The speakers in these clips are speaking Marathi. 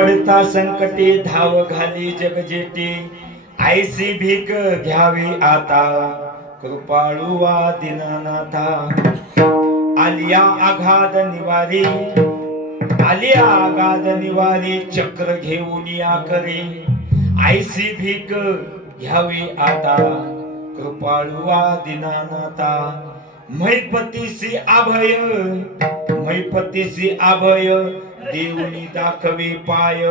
पडता संकटे धाव घाली जगजेटे ऐसी भीक घ्यावी आता कृपाळू दीनानाथा आलिया आघात निवारी आलिया आघात निवारी चक्र घेऊन या करे ऐसी भीक घ्यावी आता कृपाळू दीनानाथा मैपतीसी अभय देऊनी दाखवे पाय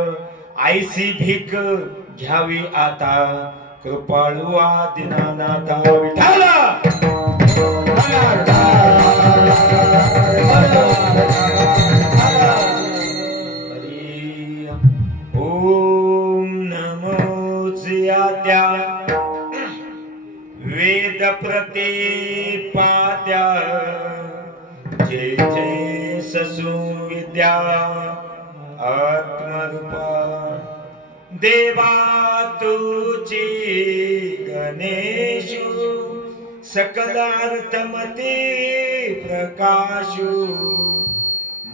ऐसी भीक घ्यावी आता कृपाळू दीनानाथा विठ्ठला ओम नमो ज्यात्या वेद प्रतिपाद्या जय जय ससुविद्या आत्मरूपा देवा तुझी गणेशु सकलार्थमते प्रकाशु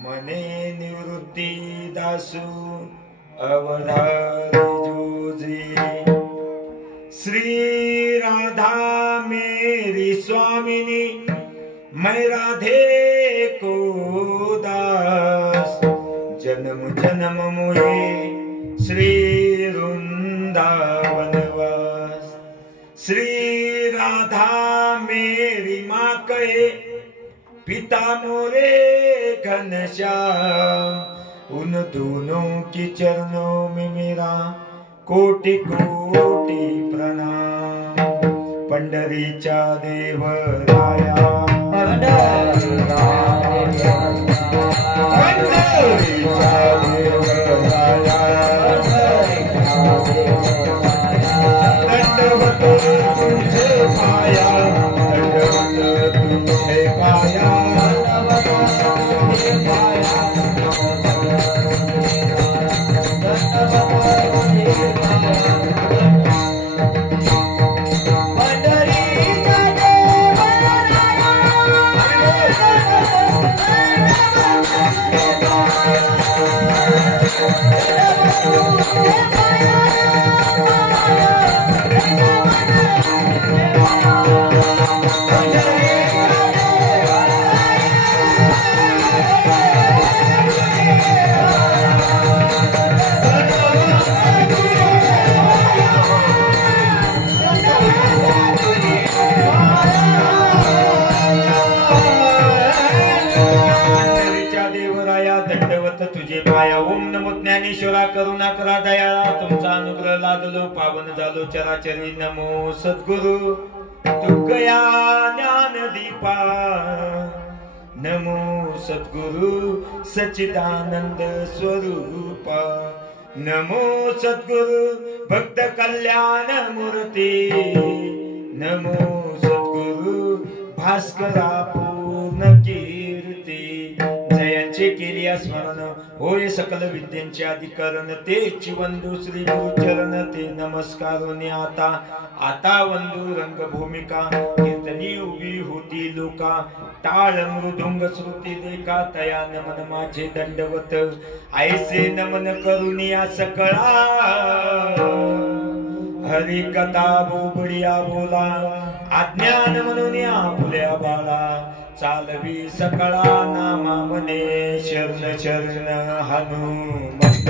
मने निवृत्ती दासु अवधारी जोजी श्री राधा मेरी स्वामिनी मैं राधे को दास जन्म जन्म मोहे श्री वृंदावन वास श्री राधा मेरी माँ कहे पिता मोरे घनश्याम उन दोनों के चरणों में मेरा कोटि कोटि प्रणाम पंढरीचा देवराया पंढरीचा देवराया दंडवत तुझे पाया दंडवत तुझे पाया तुझे पाया ओम नमो ज्ञानेश्वरा करुणा करा दयाळा तुमचा अनुग्रह लादलो पावन झालो चराचरी नमो सद्गुरु तुकया ज्ञान दीपा नमो सद्गुरु सच्चिदानंद स्वरूपा नमो सद्गुरु भक्त कल्याण मूर्ती नमो सद्गुरु भास्करा पूर्ण कीर्ती जयांचे केली स्मरण होय सकल विद्यांचे अधिकरण तेची वंदू श्री गुरुचरण ते नमस्कारोने आता आता वंदू रंग भूमिका कीर्तनी उभी होती लोका टाळ मृदुंग श्रुती देखा तया नमन माझे दंडवत ऐसे नमन करुनिया सकळा हरी कथा बोबडिया बोला अज्ञान म्हणून आपुल्या बाळा चालवी सकळा नामा मने शरण शरण हनुमंत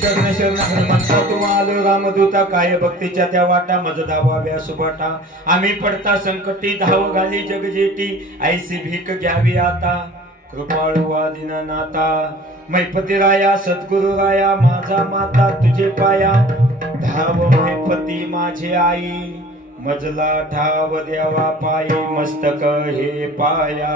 शरण शरण हनुमंत आलो रामदूता काय भक्तीच्या त्या वाटा मज धावाव्या सुबाटा आम्ही पडता संकटी धाव घाली जगजेटी ऐसी भीक घ्यावी आता कृपाळू आदिनाथा मैपती राया सद्गुरु राया माझा माता तुझे पाया धाव मैपती माझे आई मजला ठाव द्यावा पायी मस्तक हे पाया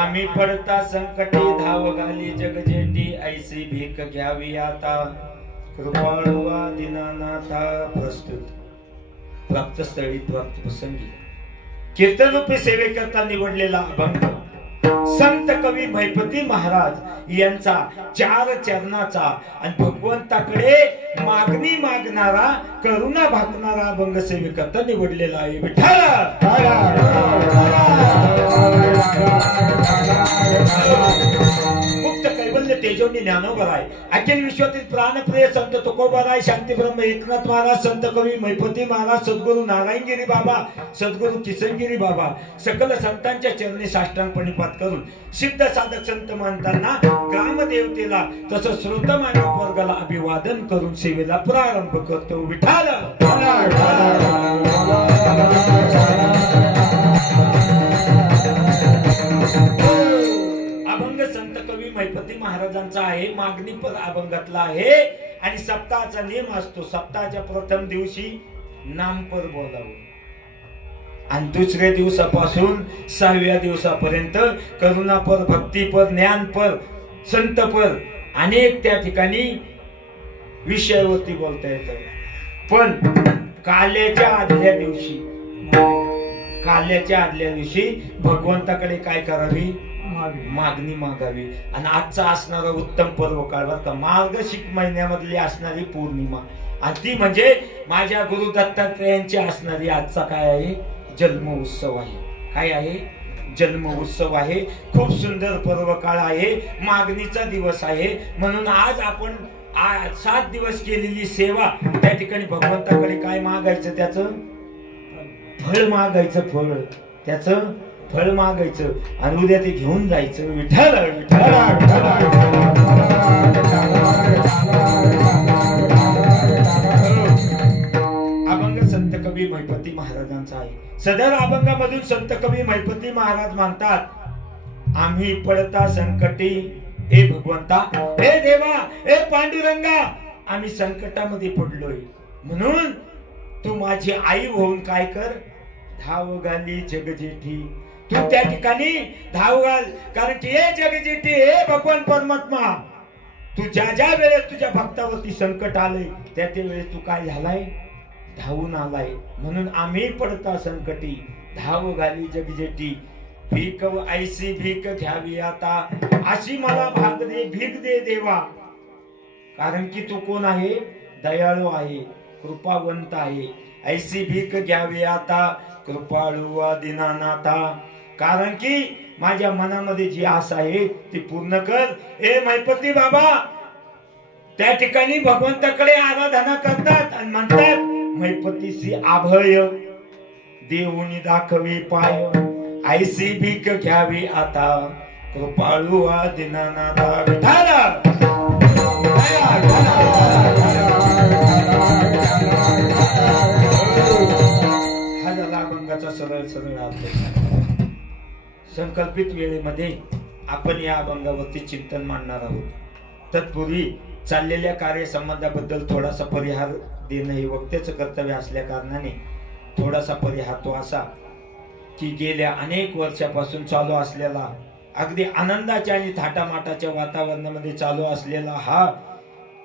आम्ही पडता संकटी धाव घाली जगजेटी ऐसी भीक घ्यावी आता कृपाळू दीनानाथा प्रस्तुत प्राप्तस्थळी प्राप्त प्रसंगी कीर्तन रूपी सेवेकरता निवडलेला अभंग संत कवी मैपती महाराज यांचा 4 चरणाचा आणि भगवंताकडे मागणी मागणारा करुणा भागणारा अभंग सेवेकरता निवडलेला आहे विठ्ठल मुक्त कैवल्य तेजोनी ज्ञानोबराय अखिल विश्वातील प्राणप्रिय संत तुकोबाराय शांती ब्रह्म एकनाथ महाराज संत कवी मैपती महाराज सद्गुरु नारायणगिरी बाबा सद्गुरु किसनगिरी बाबा सकल संतांच्या चरणी साष्टांगपणे पाठ करून सिद्ध साधक संत मानताना ग्रामदेवतेला तसंच श्रोतमान्य वर्गाला अभिवादन करून सेवेला प्रारंभ करतो विठ्ठल अभंग संत कवी मैपती महाराजांचा आहे मागणी पर अभंगातला आहे आणि सप्ताहाचा नियम असतो सप्ताहाच्या प्रथम दिवशी नामपर बोलावं आणि दुसऱ्या दिवसापासून 6व्या दिवसापर्यंत करुणापर भक्तीपर ज्ञानपर संतपर अनेक त्या ठिकाणी विषयावरती बोलता येतं पण काल्याच्या आदल्या दिवशी भगवंताकडे काय करावी मागणी मागावी आणि आजचा असणारा उत्तम पर्व काळ बर का मार्गशीर्ष महिन्यामधली असणारी पौर्णिमा आणि ती म्हणजे माझ्या गुरु दत्तात्रेयांची असणारी आजचा काय आहे जन्म उत्सव आहे काय आहे जन्म उत्सव आहे खूप सुंदर पर्व काळ आहे मागणीचा दिवस आहे म्हणून आज आपण 7 दिवस केलेली सेवा त्या ठिकाणी भगवंताकडे काय मागायचं त्याचं फळ मागायचं त्याचं फळ मागायचं आणि उद्या ते घेऊन जायचं विठ्ठल अभंग संत कवी मैपती महाराजांचा आहे सदर अभंगामधून संत कवी मैपती महाराज म्हणतात आम्ही पडता संकटी हे भगवंता हे देवा हे पांडुरंगा आम्ही संकटामध्ये पडलोय म्हणून तू माझी आई होऊन काय कर धाव घाली जगजेठी तू त्या ठिकाणी धाव घाल कारण की हे जगजेठी हे भगवान परमात्मा तू ज्या वेळेस तुझ्या भक्तावरती संकट आलंय त्या वेळेस तू काय झालाय धावून आलाय म्हणून आम्ही पडता संकटी धाव घाली जगजेठी भीक ऐसी भीक घ्यावी आता अशी मला भाग दे भीक दे देवा कारण की तू कोण आहे दयाळू आहे कृपावंत आहे ऐसी भीक घ्यावी आता कृपाळू दीनानाथा कारण की माझ्या मनामध्ये जी आस आहे ती पूर्ण कर ए मैपती बाबा त्या ठिकाणी भगवंताकडे आराधना करतात आणि म्हणतात मैपतीसी अभय देऊनी दाखवी पाय ऐसी भीक घ्यावी आता कृपाळू दीनानाथा विठ्ठल हा झाला अभंगाचा सरळ अर्थ संकल्पित वेळेमध्ये आपण या अभंगावरती चिंतन मांडणार आहोत तत्पूर्वी चाललेल्या कार्यसंबंधाबद्दल थोडासा परिहार देणं हे वक्त्याचं कर्तव्य असल्या कारणाने थोडासा परिहार तो असा की गेल्या अनेक वर्षापासून चालू असलेला अगदी आनंदाच्या आणि थाटामाटाच्या वातावरणामध्ये चालू असलेला हा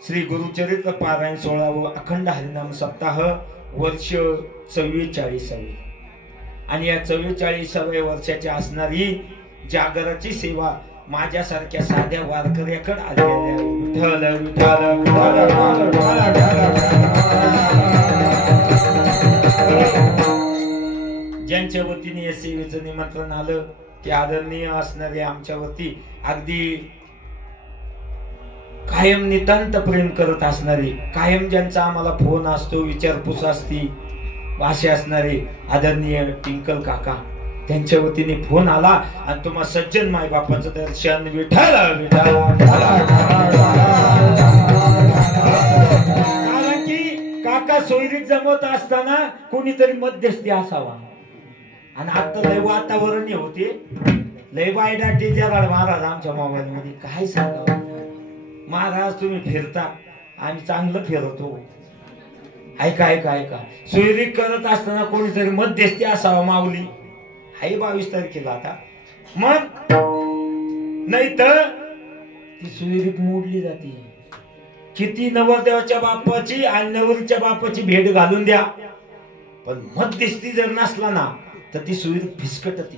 श्री गुरुचरित्र पारायण 16वा अखंड हरिनाम सप्ताह वर्ष 44 आणि या 44व्या वर्षाची असणारी जागराची सेवा माझ्यासारख्या साध्या वारकऱ्याकडे आलेल्या विठ्ठल विठ्ठल ज्यांच्या वतीने या सेवेचं निमंत्रण आलं ते आदरणीय असणारे आमच्या वती अगदी कायम नितांत प्रेम करत असणारे, कायम ज्यांचा आम्हाला फोन असतो, विचारपूस असती, असे असणारे आदरणीय टिंकल काका, त्यांच्या वतीने फोन आला आणि तुम्हा सज्जन माय बापाचं दर्शन विठ्ठल विठ्ठल. कारण की काका सोयरीत जमवत असताना कोणीतरी मध्यस्थी असावा आणि आता लय वातावरण होते, लय बायडाटी जरा महाराज आमच्या मोबाईल मध्ये काय सांगावं. महाराज तुम्ही फिरता, आम्ही चांगलं फिरतो. ऐका ऐका ऐका, सोयरी करत असताना कोणीतरी मध्यस्थी असावा. माऊली हाय 22 तारखेला आता, मग नाही तर ती सोयरी मोडली जाते. किती नवरदेवाच्या बापाची आणि नवरीच्या बापाची भेट घालून द्या, पण मध्यस्थी जर नसला ना तर ती सोयरी फिसकटती.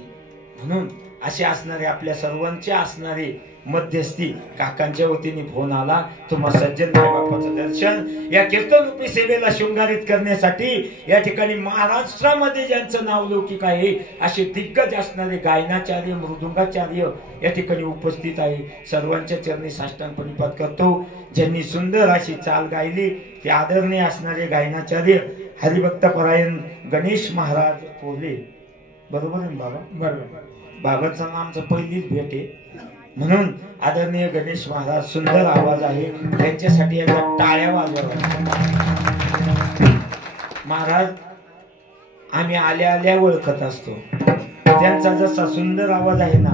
म्हणून असे असणारे आपल्या सर्वांचे असणारे मध्यस्थी काकांच्या वतीने फोन आला. तुम्हा सज्जन माय बापाचं दर्शन या कीर्तनरूपी सेवेला शृंगारित करण्यासाठी या ठिकाणी महाराष्ट्रामध्ये ज्यांचं नाव लौकिक आहे असे दिग्गज असणारे गायनाचार्य, मृदुंगाचार्य या ठिकाणी उपस्थित आहे. सर्वांच्या चरणी साष्टांग प्रणिपात करतो. ज्यांनी सुंदर अशी चाल गायली ते आदरणीय असणारे गायनाचार्य हरिभक्त परायण गणेश महाराज पोले. बरोबर आहे बाबा? बरोबर. बाबांचं आमचं पहिलीच भेट आहे, म्हणून आदरणीय गणेश महाराज, सुंदर आवाज आहे, त्यांच्यासाठी एकदा टाळ्या वाजवा. महाराज आम्ही आल्या आल्या ओळखत असतो. त्यांचा जसा सुंदर आवाज आहे ना,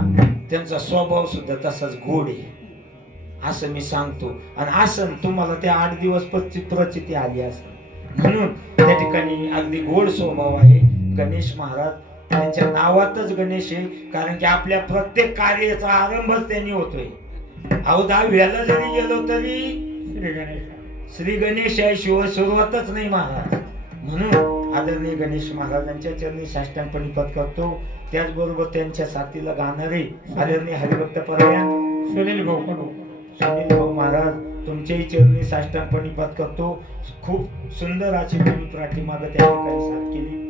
त्यांचा स्वभाव सुद्धा तसाच गोड आहे असं मी सांगतो. आणि असं तुम्हाला ते 8 दिवस प्रचिती आली असेल, म्हणून त्या ठिकाणी अगदी गोड स्वभाव आहे गणेश महाराज. त्यांच्या नावातच गणेश आहे, कारण की आपल्या प्रत्येक कार्याचा आरंभच त्यांनी होतोय. अहो 10व्याला जरी गेलो तरी श्री गणेश आहे शिवाय सुरुवातच नाही महाराज. म्हणून आदरणीय गणेश महाराजांच्या चरणी साष्टांग प्रणिपात करतो. त्याचबरोबर त्यांच्या साथीला गाणारे आदरणीय हरिभक्त परायण सुनील भाऊ महाराज, तुमच्याही चरणी साष्टांग प्रणिपात करतो. खूप सुंदर अशी तुम्ही पाठीमागे त्या ठिकाणी साथ केली.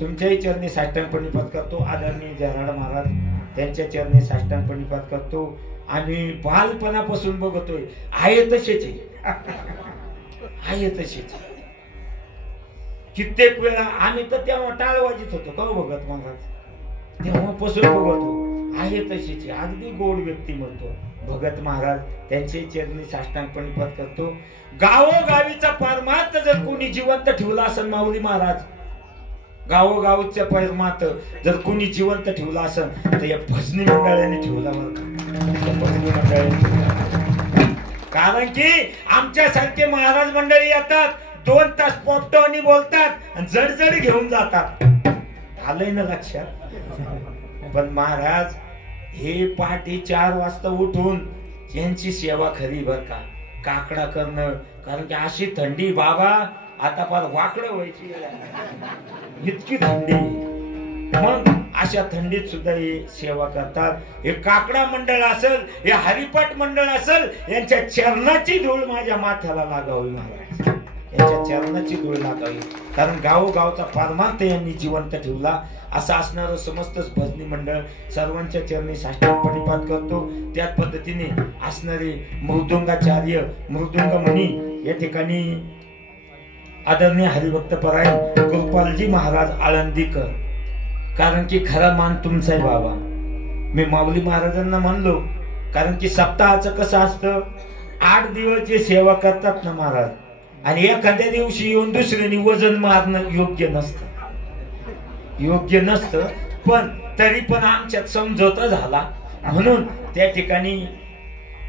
तुमच्याही चरणी साष्टांग प्रणिपात करतो. आदरणीय जराड महाराज, त्यांच्या चरणी साष्टांग प्रणिपात करतो. आम्ही बालपणापासून बघतोय, आहे तसेच आहे तसेच. कित्येक वेळा आम्ही तर तेव्हा टाळ वाजित होतो का बघत महाराज, तेव्हापासून बघतो, आहे तसेच अगदी गोड व्यक्तिमत्व भगत महाराज. त्यांचे चरणी साष्टांग प्रणिपात करतो. गावोगावीचा परमार्थ जर कोणी जिवंत ठेवला असेल माऊली महाराज, गावोगावच्या परमार्थ जर कोणी जिवंत ठेवला असेल तर या भजनी मंडळाने ठेवला. भजनी मंडळाने ठेवला, कारण की आमच्यासारखे महाराज मंडळी येतात, 2 तास पोपटवणी बोलतात आणि जडजड घेऊन जातात. आलंय ना लक्षात? पण महाराज हे पहाटे 4 वाजता उठून यांची सेवा खरी बर का, काकडा करणं. कारण की अशी थंडी बाबा, आता फार वाकडं व्हायची इतकी थंडी. मग अशा थंडीत सुद्धा हे सेवा करतात. हे काकडा मंडळ असेल, हे हरिपाठ मंडळ असेल, यांच्या चरणाची धूळ माझ्या माथ्याला लागावी महाराज, यांच्या चरणाची धूळ लागावी. कारण गावोगावचा परमार्थ यांनी जिवंत ठेवला. असं असणारं समस्त भजनी मंडळ सर्वांच्या चरणी साष्टांग प्रणिपात करतो. त्याच पद्धतीने असणारे मृदुंगाचार्य, मृदुंगमणी या ठिकाणी आदरणीय हरिभक्त परायण कृपालजी महाराज आळंदीकर. कारण की खरा मान तुमचा आहे बाबा. मी माऊली महाराजांना म्हणलो, कारण की सप्ताहाचं कसं असतं, 8 दिवस जे सेवा करतात ना महाराज, आणि एखाद्या दिवशी येऊन दुसऱ्याने वजन मारणं योग्य नसतं, योग्य नसतं. पण तरी पण आमच्यात समझोता झाला, म्हणून त्या ठिकाणी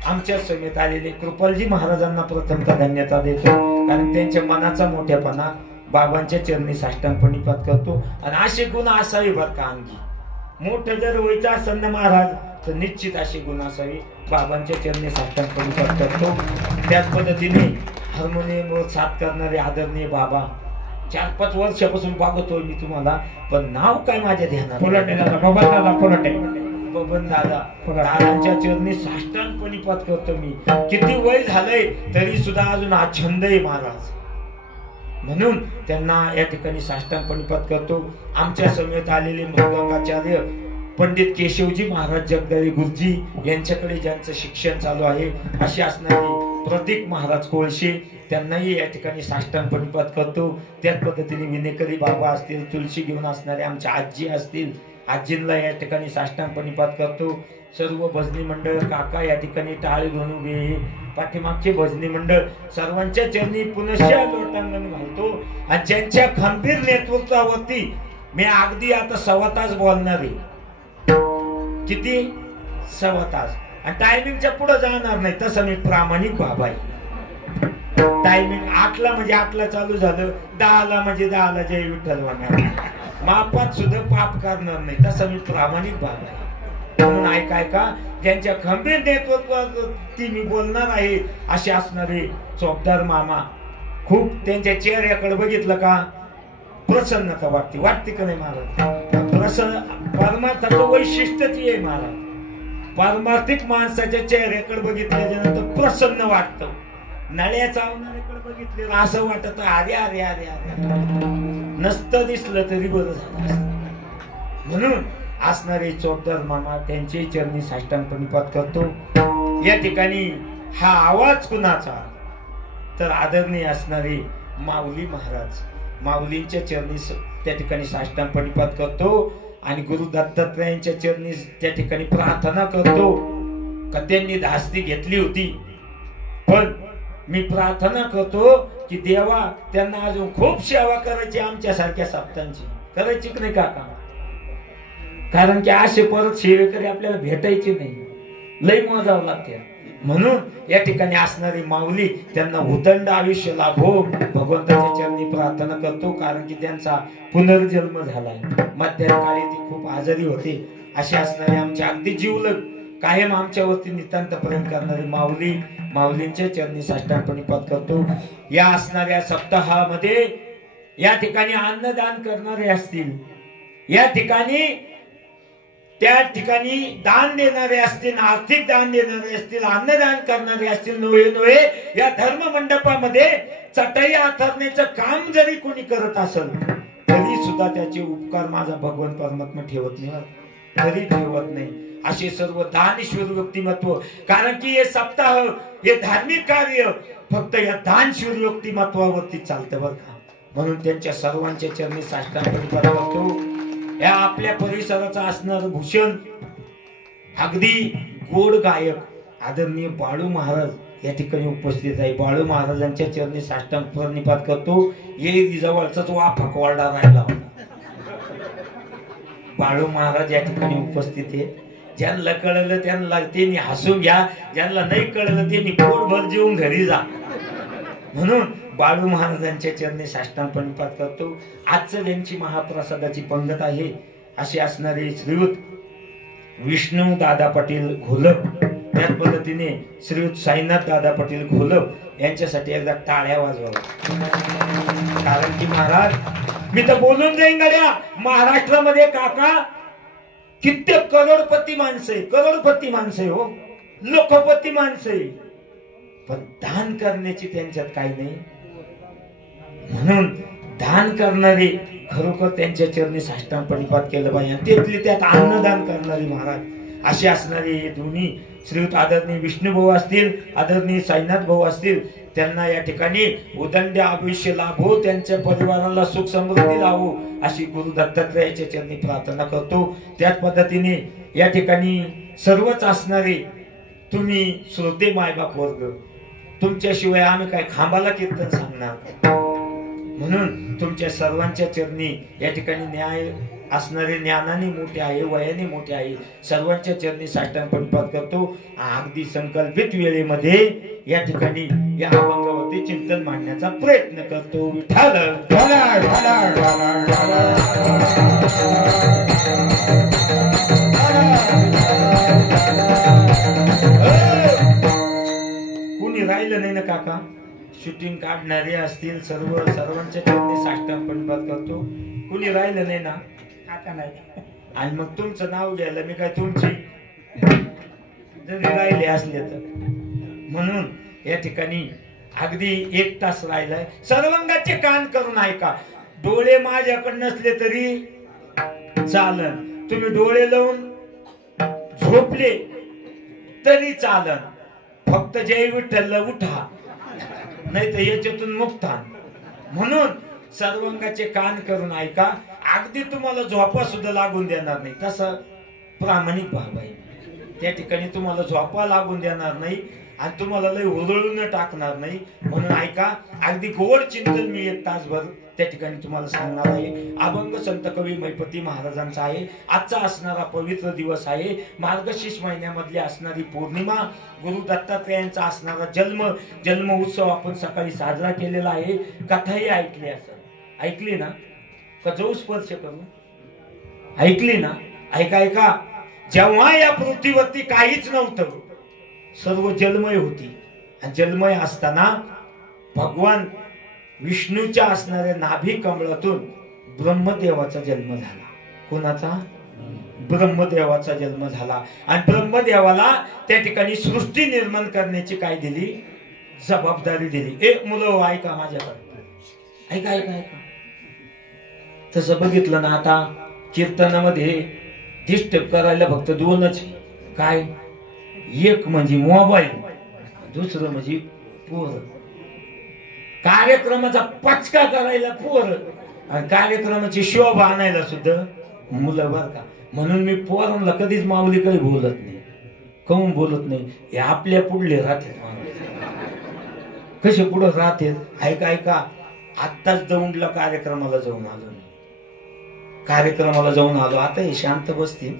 आमच्या समेत आलेले कृपालजी महाराजांना प्रथमतः धन्यता देतो. कारण त्यांच्या मनाचा मोठेपणा बाबांच्या चरणी साष्टांग प्रणिपात करतो. आणि असे गुण असावे बर का अंगी, मोठं जर व्हायचं असेल ना महाराज तर निश्चित अशी गुण असावी. बाबांच्या चरणी साष्टांग परिपात करतो. त्याच पद्धतीने हार्मोनियमवर साथ करणारे आदरणीय बाबा 4-5 वर्षापासून बघतोय मी तुम्हाला, पण नाव काय माझ्या ध्यानात. फुलटे दादा, बबन दादा फुलटे, बबन दादा. दादांच्या चरणी साष्टांग परिपात करतो मी. किती वय झालंय तरी सुद्धा अजून हा छंद आहे महाराज, म्हणून त्यांना या ठिकाणी साष्टांग परिपात करतो. आमच्या समेत आलेले मृदंगाचार्य पंडित केशवजी महाराज जगदळे गुरुजी यांच्याकडे ज्यांचं शिक्षण चालू आहे असे असणारे प्रतीक महाराज कोळशे, त्यांनाही या ठिकाणी साष्टांग परिपात करतो. त्याच पद्धतीने विनेकरी बाबा असतील, तुळशी घेऊन असणारे आमच्या आजी असतील, आजींना या ठिकाणी साष्टांग परिपात करतो. सर्व भजनी मंडळ काका या ठिकाणी टाळ घेऊन उभे, पाठीमागचे भजनी मंडळ सर्वांच्या चरणी पुनश्च लोटांगण घालतो. आणि ज्यांच्या खंबीर नेतृत्वावरती मी अगदी आता 1.25 तास बोलणार आहे. किती? 1.25 तास. आणि टायमिंगच्या पुढे जाणार नाही, तसं मी प्रामाणिक बाबा आहे. टायमिंग 8ला म्हणजे 8ला चालू झालं, 10ला म्हणजे 10ला जय विठ्ठल म्हणणार, मापात सुद्धा पाप करणार नाही, तसं मी प्रामाणिक बाबा आहे. म्हणून ऐका ज्यांच्या खंबीर नेतृत्वावरती मी बोलणार आहे असे असणारे चोपदार मामा, खूप त्यांच्या चेहऱ्याकडे बघितलं का प्रसन्नता वाटते का नाही महाराज? परमार्थाचं वैशिष्ट्यच आहे महाराज. पारमार्थिक माणसाच्या चेहऱ्याकडे बघितल्यानंतर प्रसन्न वाटतं. नळ्या चावणाऱ्याकडे बघितलं असं वाटत अरे अरे अरे अरे नसतं दिसलं तरी बरं झालं. म्हणून असणारे चोपदार मामा त्यांचे चरणी साष्टांग परिपात करतो. या ठिकाणी हा आवाज कुणाचा? तर आदरणीय असणारे माऊली महाराज, माऊलींच्या चरणी त्या ठिकाणी साष्टांग परिपात करतो. आणि गुरु दत्तात्रयांच्या चरणी त्या ठिकाणी प्रार्थना करतो का त्यांनी धास्ती घेतली होती, पण मी प्रार्थना करतो की देवा त्यांना अजून खूप सेवा करायची, आमच्या सारख्या सप्तांची करायची की नाही काका? कारण की असे परत सेवेकरी आपल्याला भेटायचे नाही, लय मोजावं लागते. म्हणून या ठिकाणी असणारी माऊली त्यांना उदंड आयुष्य लाभो भगवंताच्या चरणी प्रार्थना करतो. कारण की त्यांचा पुनर्जन्म झालाय. मध्यकाळी ती खूप आजारी होते. असे असणारे आमचे अगदी जीवलग कायम आमच्यावरती नितांत प्रेम करणारी माऊली, माऊलींच्या चरणी साष्टांग परिपात करतो. या असणाऱ्या सप्ताहामध्ये या ठिकाणी अन्नदान करणारे असतील, या ठिकाणी त्या ठिकाणी दान देणारे असतील, आर्थिक दान देणारे असतील, अन्नदान करणारे असतील, नव्हे या धर्म मंडपामध्ये चटई आथरण्याचं काम जरी कोणी करत असेल तरी सुद्धा त्याचे उपकार माझा भगवान परमात्मा ठेवत नाही, तरी ठेवत नाही. असे सर्व दानशूर व्यक्तिमत्व, कारण की हे सप्ताह हे धार्मिक कार्य फक्त या दानशूर व्यक्तिमत्वावरती चालतं बरं का. म्हणून त्यांच्या सर्वांच्या चरणी साष्टांग परिपात करतो. या आपल्या परिसराचा असणार भूषण अगदी गोड गायक आदरणीय बाळू महाराज या ठिकाणी उपस्थित आहे. बाळू महाराजांच्या चरणी साष्टांग परिपात करतो. ये जवळचाच वाफा वाढा राहिला होता. बाळू महाराज या ठिकाणी उपस्थित आहे. ज्यांना कळलं त्यांना त्यांनी हसून घ्या, ज्यांना नाही कळलं त्यांनी पोटभर जेवून घरी जा. म्हणून बाळू महाराजांच्या चरणी साष्टांग परिपात करतो. आजचं त्यांची महाप्रसादाची पंगत आहे. असे असणारे श्रीयुत विष्णू दादा पाटील घोलप, त्याच पद्धतीने श्रीयुत साईनाथ दादा पाटील घोलप यांच्यासाठी एकदा टाळ्या वाजवा. कारण की महाराज मी तर बोलून जाईन गड्या, महाराष्ट्रामध्ये काका कित्येक करोडपती माणसं आहे, करोडपती माणसं आहे हो, लोकपती माणसं आहे, पण दान करण्याची त्यांच्यात काही नाही. म्हणून दान करणारे खरोखर त्यांच्या चरणी साष्टांग परिपात केलं पाहिजे. त्यातली त्यात अन्नदान करणारी महाराज असे असणारे हे दोन्ही श्रीयुत आदरणीय विष्णू भाऊ असतील, आदरणीय साईनाथ भाऊ असतील, त्यांना या ठिकाणी उदंड आयुष्य लाभो, त्यांच्या परिवाराला सुख समृद्धी लाभो अशी गुरु दत्तात्रयाच्या चरणी प्रार्थना करतो. त्याच पद्धतीने या ठिकाणी सर्वच असणारे तुम्ही श्रोते मायबाप वर्ग, तुमच्याशिवाय आम्ही काय खांबाला कीर्तन सांगणार. म्हणून तुमच्या सर्वांच्या चरणी या ठिकाणी न्याय असणारे ज्ञानाने मोठे आहे, वयाने मोठे आहे, सर्वांच्या चरणी साष्टांग परिपात करतो. अगदी संकल्पित वेळेमध्ये या ठिकाणी या अभंगावरती चिंतन मांडण्याचा प्रयत्न करतो. विठ्ठल काका शूटिंग काढणारे असतील सर्वांच्या चरणी साष्टांग प्रणिपात करतो. कुणी राहिलं नाही ना आता नाही. आणि मग तुमचं नाव घ्यायला मी काय तुमची जरी राहिले असले तर. म्हणून या ठिकाणी अगदी 1 तास राहिलाय. सर्वांगाचे कान करून ऐका. डोळे माझ्याकडे नसले तरी चालन, तुम्ही डोळे लावून झोपले तरी चालन, फक्त जय विठ्ठलला उठा, नाही तर याच्यातून मुक्त. म्हणून सर्वांगाचे कान करून ऐका. अगदी तुम्हाला झोपा सुद्धा लागून देणार नाही, तसं प्रामाणिक भाव आहे. त्या ठिकाणी तुम्हाला झोपा लागून देणार नाही आणि तुम्हाला लय उधळून टाकणार नाही. म्हणून ऐका. अगदी गोड चिंतन मी 1 तासभर त्या ठिकाणी तुम्हाला सांगणार आहे. अभंग संत कवी महिपती महाराजांचा आहे. आजचा असणारा पवित्र दिवस आहे. मार्गशीर्ष महिन्यामधली असणारी पौर्णिमा, गुरु दत्तात्रेयांचा असणारा जन्म उत्सव आपण सकाळी साजरा केलेला आहे. कथाही ऐकली असेल, ऐकली ना? का जाऊ स्पर्श करू? ऐकली ना? ऐका. जेव्हा या पृथ्वीवरती काहीच नव्हतं, सर्व जलमय होती. आणि जलमय असताना भगवान विष्णूच्या असणाऱ्या नाभी कमळातून ब्रह्मदेवाचा जन्म झाला. कोणाचा? ब्रह्मदेवाचा जन्म झाला. आणि ब्रह्मदेवाला त्या ठिकाणी सृष्टी निर्माण करण्याची काय दिली? जबाबदारी दिली. मुलं ऐका माझ्याकडे, ऐका. तसं बघितलं ना, आता कीर्तनामध्ये डिस्टर्ब करायला फक्त 2च. काय? एक म्हणजे मोबाईल, दुसरं म्हणजे पोर. कार्यक्रमाचा पचका करायला पोर आणि कार्यक्रमाची शोभा आणायला सुद्धा मुलं, बर का. म्हणून मी पोरांना कधीच माऊली काही बोलत नाही. काहून बोलत नाही? हे आपल्या पुढले राहते. कसे पुढे राहते? ऐका. आत्ताच दौंडला कार्यक्रमाला जाऊन आलो. आता हे शांत बसतील,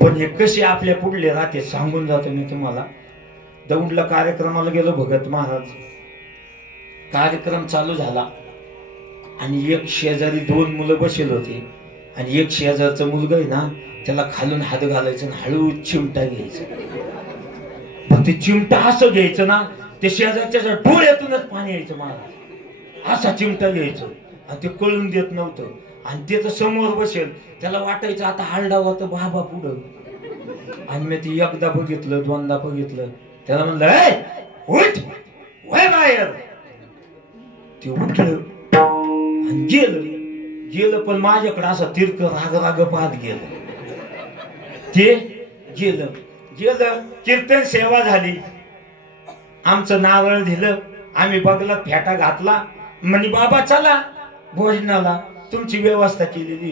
पण हे कसे आपल्या पुढले राहते सांगून जातो मी तुम्हाला. दौंडला कार्यक्रमाला गेलो. भगत महाराज कार्यक्रम चालू झाला आणि एक शेजारी 2 मुलं बसेल होते आणि एक शेजारचा मुलगा आहे ना, त्याला खालून हात घालायचं आणि हळू चिमटा घ्यायचं. पण ते चिमटा असं घ्यायचं ना, ते शेजारच्या डोळ्यातूनच पाणी यायचं. महाराज असा चिमटा घ्यायचं आणि ते कळून देत नव्हतं. आणि ते तर समोर बसेल, त्याला वाटायचं आता हलडावा तर बाबा पुढं. आणि मी ते एकदा बघितलं, 2दा बघितलं. त्याला म्हणलं, उठ वय बाहेर. ते उठलं आणि गेलं पण माझ्याकडे असं तिरक राग पाहत गेलं. ते गेलं. कीर्तन सेवा झाली. आमचं नारळ दिलं, आम्ही बगलात फेटा घातला. म्हणे बाबा चला भोजनाला, तुमची व्यवस्था केलेली.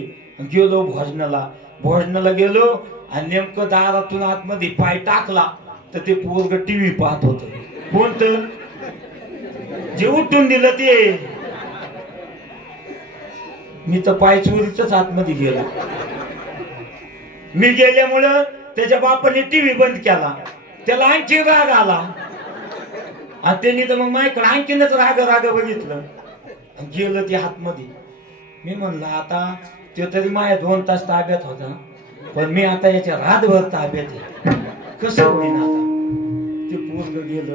गेलो भोजनाला गेलो आणि नेमकं दारातून आतमध्ये पाय टाकला तर ते पोरग टीव्ही पाहत होत. कोणतं? जे उठून दिलं ते. मी तर पाय चोरीच आतमध्ये गेलो. मी गेल्यामुळं त्याच्या बापाने टीव्ही बंद केला. त्याला आणखी राग आला आणि त्यांनी तर मग माझ्याकडे आणखीनच राग बघितलं. गेलं ते आतमध्ये. मी म्हणलं आता तो तरी माझ्या 2 तास ताब्यात होता, पण मी आता याच्या रातभर ताब्यात आहे. कसं होईन आता? ते पोरग गेलं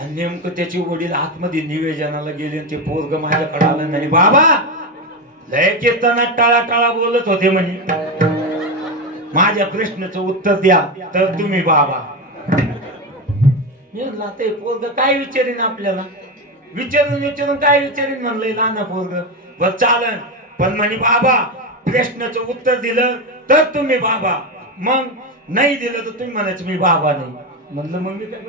आणि नेमकं त्याचे वडील आतमध्ये निवेदनाला गेले. ते पोरग माझ्याकडे आलं आणि बाबा लय कीर्तनात टाळा बोलत होते म्हणे, माझ्या प्रश्नाचं उत्तर द्या तर तुम्ही बाबा. मी म्हणलं ते पोरग काय विचारीन आपल्याला? विचारून काय विचारीन म्हणलंय लहान पोरग. बर चालन, पण म्हणे बाबा प्रश्नाचं उत्तर दिलं तर तुम्ही बाबा, मग नाही दिलं तर तुम्ही म्हणायचं मी बाबा नाही. म्हणलं मग मी काय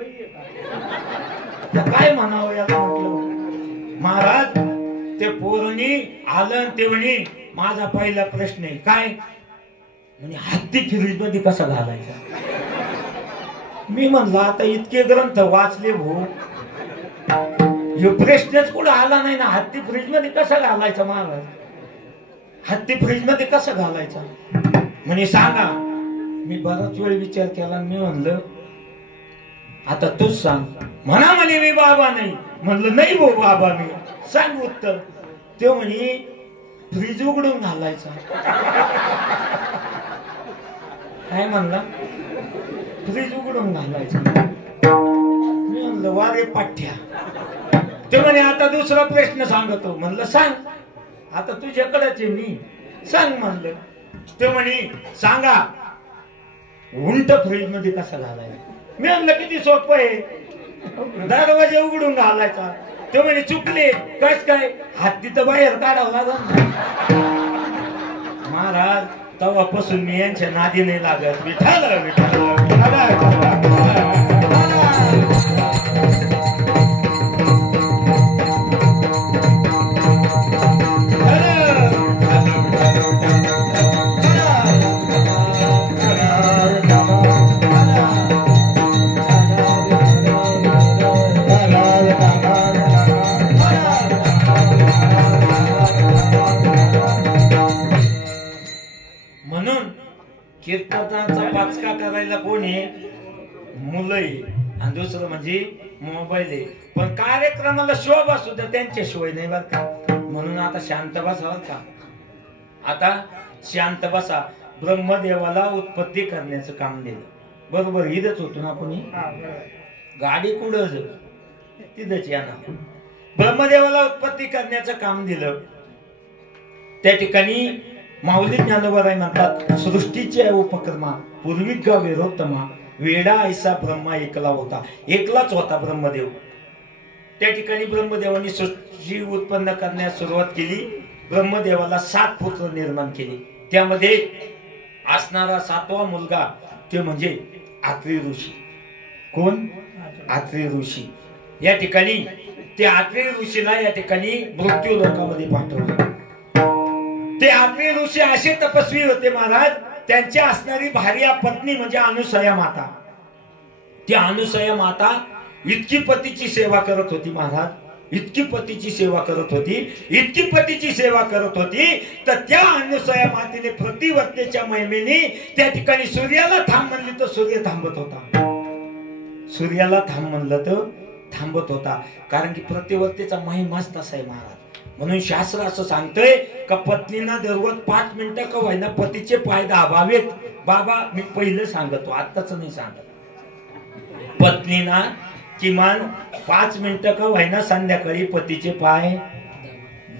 काय म्हणावं याला. म्हटलं महाराज ते पोरणी आलं ते म्हणे माझा पहिला प्रश्न आहे काय? म्हणजे हत्ती फ्रीज मध्ये कसा घालायचा? मी म्हणलं आता इतके ग्रंथ वाचले भाऊ, हे प्रश्नच कुठं आला नाही ना. हत्ती फ्रीज मध्ये कसा घालायचा महाराज? हत्ती फ्रीज मध्ये कसा घालायचा म्हणे सांगा. मी बराच वेळ विचार केला. मी म्हणलं आता तूच सांग. म्हणा म्हणे मी बाबा नाही. म्हणलं नाही भाऊ बाबा मी, सांग उत्तर. ते म्हणे फ्रीज उघडून घालायचा. काय म्हणला? फ्रीज उघडून घालायचा. मी म्हणलं वारे पाठ्या. ते म्हणे आता दुसरा प्रश्न सांगतो. म्हणलं सांग, आता तुझ्याकडेच आहे मी, सांग म्हणलं. ते म्हणे सांगा उंट फ्रीज मध्ये कसा घालायचा. मी म्हणलं किती सोपं आहे, दरवाजा उघडून घालायचा. ते म्हणे चुकले. कस काय? हात तिथं बाहेर काढावं लागल. महाराज तेव्हापासून मी यांच्या नादी नाही लागत. विठाल कीर्तनाचा पाचका करायला कोण आहे? मुलं आहे. आणि दुसरं म्हणजे मोबाईल आहे. पण कार्यक्रमाला शोभा सुद्धा त्यांच्याशिवाय नाही बर का. म्हणून आता शांत बसा बर का. आता शांत बसा. ब्रह्मदेवाला उत्पत्ती करण्याचं काम दिलं. बरोबर इथंच होतो ना आपण. गाडी कुठं तिथंच या ना. ब्रह्मदेवाला उत्पत्ती करण्याचं काम दिलं. त्या ठिकाणी माऊली ज्ञानोबाराय म्हणतात सृष्टीचे उपक्रमा पूर्वी विरोत्तमा वेडा ऐसा ब्रह्मा एकला होता. एकलाच होता ब्रह्मदेव. त्या ठिकाणी ब्रह्मदेवानी सृष्टी उत्पन्न करण्यास सुरुवात केली. ब्रह्मदेवाला 7 पुत्र निर्माण केले. त्यामध्ये असणारा 7वा मुलगा ते म्हणजे आत्री ऋषी. कोण? आत्री ऋषी. या ठिकाणी ते आत्री ऋषीला या ठिकाणी मृत्यू लोकामध्ये पाठवलं. ते आत्री ऋषी असे तपस्वी होते महाराज. त्यांची असणारी भार्या पत्नी म्हणजे अनुसया माता. ती अनुसया माता इतकी पतीची सेवा करत होती महाराज. इतकी पतीची सेवा करत होती. इतकी पतीची सेवा करत होती तर त्या अनुसया मातेने प्रतिवर्तेच्या महिमेने त्या ठिकाणी सूर्याला थांब म्हणली तर सूर्य थांबत होता. सूर्याला थांब म्हणलं तर थांबत होता. कारण की प्रतिवर्तेचा महिमाच तसा आहे महाराज. म्हणून शास्त्र असं सांगतंय का पत्नीना दररोज 5 मिनिटं का व्हायना पतीचे पाय दाबावेत. बाबा मी पहिलं सांगतो, आत्ताच नाही सांगत. पत्नीना किमान 5 मिनिटं का व्हायना संध्याकाळी पतीचे पाय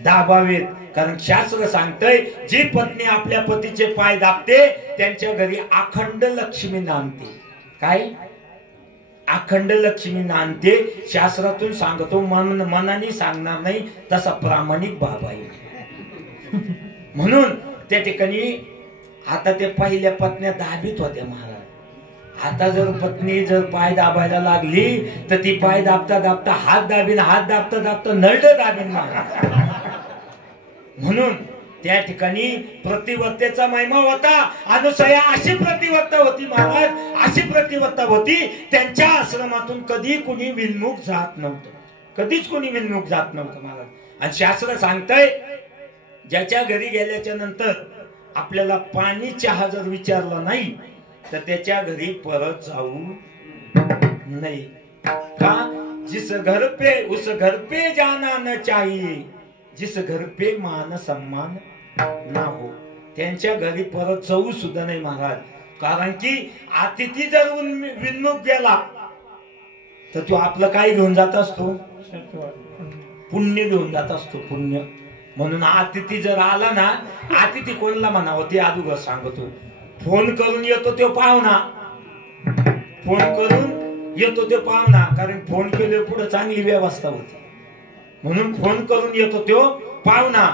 दाबावेत. कारण शास्त्र सांगतंय जी पत्नी आपल्या पतीचे पाय दाबते त्यांच्या घरी अखंड लक्ष्मी नांदते. काय? अखंड लक्ष्मी नांदते. शास्त्रातून सांगतो, मनाने सांगणार नाही, तसा प्रामाणिक भाव आहे. म्हणून त्या ठिकाणी आता ते पहिल्या पत्न्या दाबीत होत्या महाराज. आता जर पत्नी जर पाय दाबायला लागली तर ती पाय दाबता दाबता हात दाबीन, हात दाबता दाबता नरड दाबीन महाराज. म्हणून त्या ठिकाणी प्रतिवर्तेचा महिमा होता. अनुसया अशी प्रतिवर्ता होती महाराज, अशी प्रतिवर्ता होती. त्यांच्या आश्रमातून कधी कुणी विनमुख जात नव्हतं. कधीच कुणी विनमुख जात नव्हतं महाराज. आणि शास्त्र सांगतंय ज्याच्या घरी गेल्याच्या नंतर आपल्याला पाणी चहा जर विचारला नाही तर त्याच्या घरी परत जाऊ नाही. का? जिस घर पे उस घर पे जाना न चाहिए, जिस घर पे मान सम्मान ना हो. त्यांच्या घरी परत जाऊ सुद्धा नाही महाराज. कारण की अतिथी जर विनमुख गेला तर तो आपलं काय घेऊन जात असतो? पुण्य घेऊन जात असतो, पुण्य. म्हणून अतिथी जर आला ना, अतिथी कोणला म्हणावं ते अगोदर सांगतो. फोन करून येतो तो पाहुणा, फोन करून येतो तो पाहुणा. कारण फोन केले पुढे चांगली व्यवस्था होती. म्हणून फोन करून येतो तो पाहुणा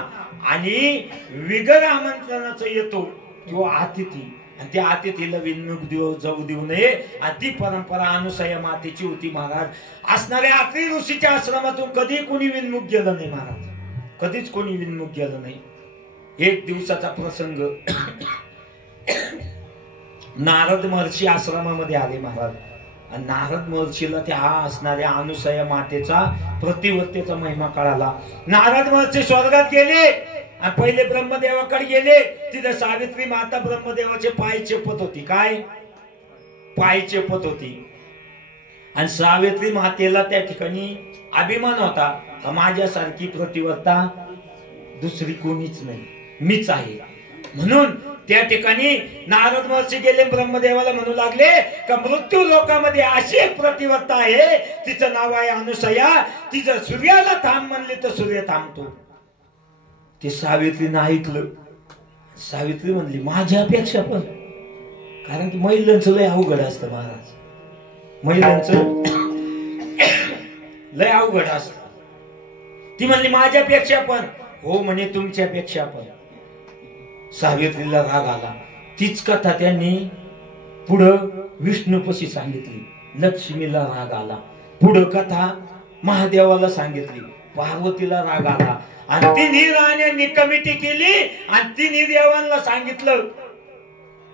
आणि विगर आमंत्रणाचा येतो तो अतिथी. आणि त्या अतिथीला विनमुख जाऊ देऊ नये. आणि ती परंपरा अनुसया मातेची होती महाराज. असणाऱ्या आत्री ऋषीच्या आश्रमातून कधी कोणी विनमुख गेलं नाही महाराज. कधीच कोणी विनमुख गेलं नाही. एक दिवसाचा प्रसंग, नारद महर्षी आश्रमामध्ये आले महाराज. आणि नारद महर्षीला त्या असणाऱ्या अनुसया मातेचा प्रतिवर्तेचा महिमा कळाला. नारद महर्षी स्वर्गात गेले आणि पहिले ब्रह्मदेवाकडे गेले. तिथे सावित्री माता ब्रह्मदेवाचे पाय चेपत होती. काय? पाय चेपत होती. आणि सावित्री मातेला त्या ठिकाणी अभिमान होता का माझ्यासारखी प्रतिवर्ता दुसरी कोणीच नाही, मीच आहे. म्हणून त्या ठिकाणी नारद महर्षी गेले ब्रह्मदेवाला म्हणू लागले का मृत्यू लोकामध्ये अशी एक प्रतिवत्ता आहे, तिचं नाव आहे अनुसया, तिचं सूर्याला थांब म्हणले तर सूर्य थांबतो. ते सावित्रीनं ऐकलं. सावित्री म्हणली माझ्यापेक्षा पण, कारण की महिलांचं लय अवघड असतं महाराज, महिलांचं लय अवघड असतं. ती म्हणली माझ्यापेक्षा पण. हो म्हणे तुमच्यापेक्षा पण. सावित्रीला राग आला. तीच कथा त्यांनी पुढं विष्णूपाशी सांगितली. लक्ष्मीला राग आला. पुढं कथा महादेवाला सांगितली. पार्वतीला राग आला आणि तिन्ही राण्यांनी कमिटी केली आणि तिन्ही देवांना सांगितलं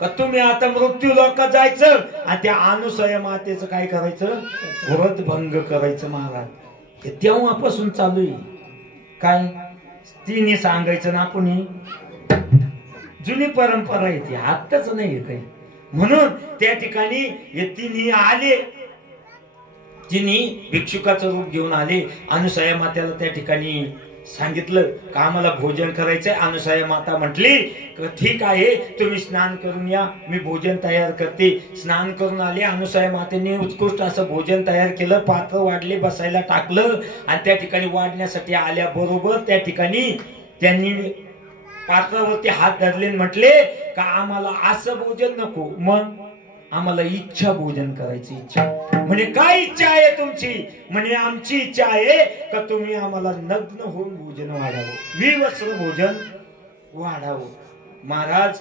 का तुम्ही आता मृत्यू लोकात जायचं आणि त्या अनुसया मातेचं काय करायचं, व्रत भंग करायचं. महाराज हे तेव्हापासून चालू आहे. काय तिने सांगायचं ना, आपण जुनी परंपरा आहे ती, आत्ताच नाही काही. म्हणून त्या ठिकाणी हे तिन्ही आले, तिन्ही भिक्षुकाचं रूप घेऊन आले. अनुसया मातेला त्या ठिकाणी सांगितलं का आम्हाला भोजन करायचंय. अनुसया माता म्हटली ठीक आहे तुम्ही स्नान करून या, मी भोजन तयार करते. स्नान करून आले. अनुसया मातेने उत्कृष्ट असं भोजन तयार केलं. पात्र वाढले, बसायला टाकलं आणि त्या ठिकाणी वाढण्यासाठी आल्याबरोबर त्या ठिकाणी त्यांनी पात्रावरती हात धरले, म्हटले का आम्हाला असं भोजन नको, मग आम्हाला इच्छा भोजन करायची. इच्छा म्हणे काय इच्छा आहे तुमची? म्हणे आमची इच्छा आहे का तुम्ही आम्हाला नग्न होऊन भोजन वाढावं, विवस्त्र भोजन वाढावं. महाराज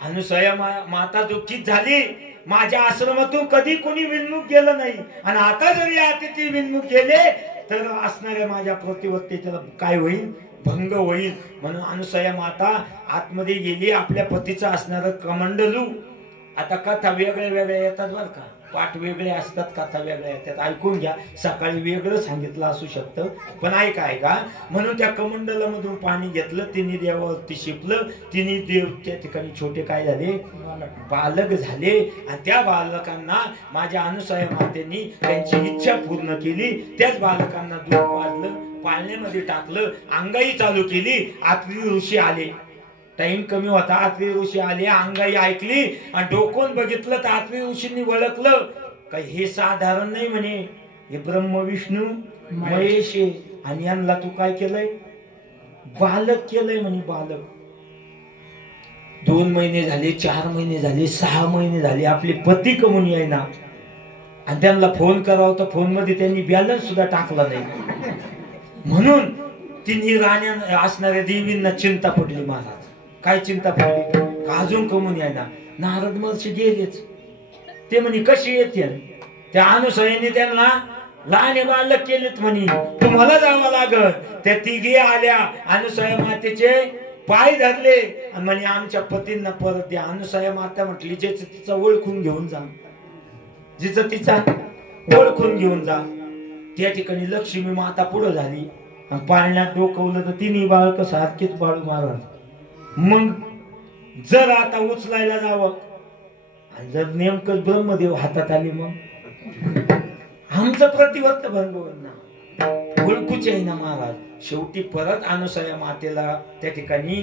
अनुसया माता दुःखित झाली. माझ्या आश्रमातून कधी कोणी विनमुख गेलं नाही आणि आता जरी अतिथी विनमुख गेले तर असणाऱ्या माझ्या प्रतिवत्तेला काय होईल, भंग होईल. म्हणून अनुसया माता आतमध्ये गेली. आपल्या पतीचं असणारं कमंडलू, आता कथा वेगळ्या वेगळ्या येतात बरं का, पाठ वेगळे असतात, कथा वेगळ्या येतात. ऐकून घ्या, सकाळी वेगळं सांगितलं असू शकतं पण ऐका. म्हणून त्या कमंडलामधून पाणी घेतलं, तिन्ही देवावरती शिपलं. तिन्ही देव त्या ठिकाणी छोटे काय झाले, बालक झाले आणि त्या बालकांना माझ्या अनुसया मातेनी त्यांची इच्छा पूर्ण केली. त्याच बालकांना दूध पाजलं, पाळण्यामध्ये टाकलं, अंगाई चालू केली. आत्री ऋषी आले. टाइम कमी होता. आत्री ऋषी आले, अंगाई ऐकली आणि डोकून बघितलं तर आत्री ऋषींनी ओळखलं का हे साधारण नाही म्हणे, हे ब्रह्म विष्णू महेश आणि यांना तू काय केलंय, बालक केलंय म्हणे. बालक 2 महिने झाले, 4 महिने झाले, 6 महिने झाले, आपले पती कमुनी आहे ना, आणि त्यांना फोन करावा तर फोन मध्ये त्यांनी बॅलन्स सुद्धा टाकला नाही. म्हणून तिन्ही राण्या असणाऱ्या देवींना चिंता पडली. महाराज काय चिंता पडली का अजून कमुनी आहे ना. नारद महर्षी गेलेच. ते म्हणे कशी येते, त्या अनुसयाने त्यांना लहान बालक केलेत म्हणे, तुम्हाला जावं लागत. त्या तिघी आल्या, अनुसया मातेचे पाय धरले आणि म्हणे आमच्या पतींना परत द्या. अनुसया माता म्हटली ज्याचं तिचा ओळखून घेऊन जा, जिचं तिचा ओळखून घेऊन जा. त्या ठिकाणी लक्ष्मी माता पुढे झाली आणि पाळण्यात डोकवलं तर तिन्ही बाळक सारखेच बाळू. महाराज मग जर आता उचलायला जावं आणि जर नेमकं ब्रह्मदेव हातात आले मग आमचं प्रतिवत्त भंग होईल ना, ओळखूच आहे ना. महाराज शेवटी परत अनुसया मातेला त्या ठिकाणी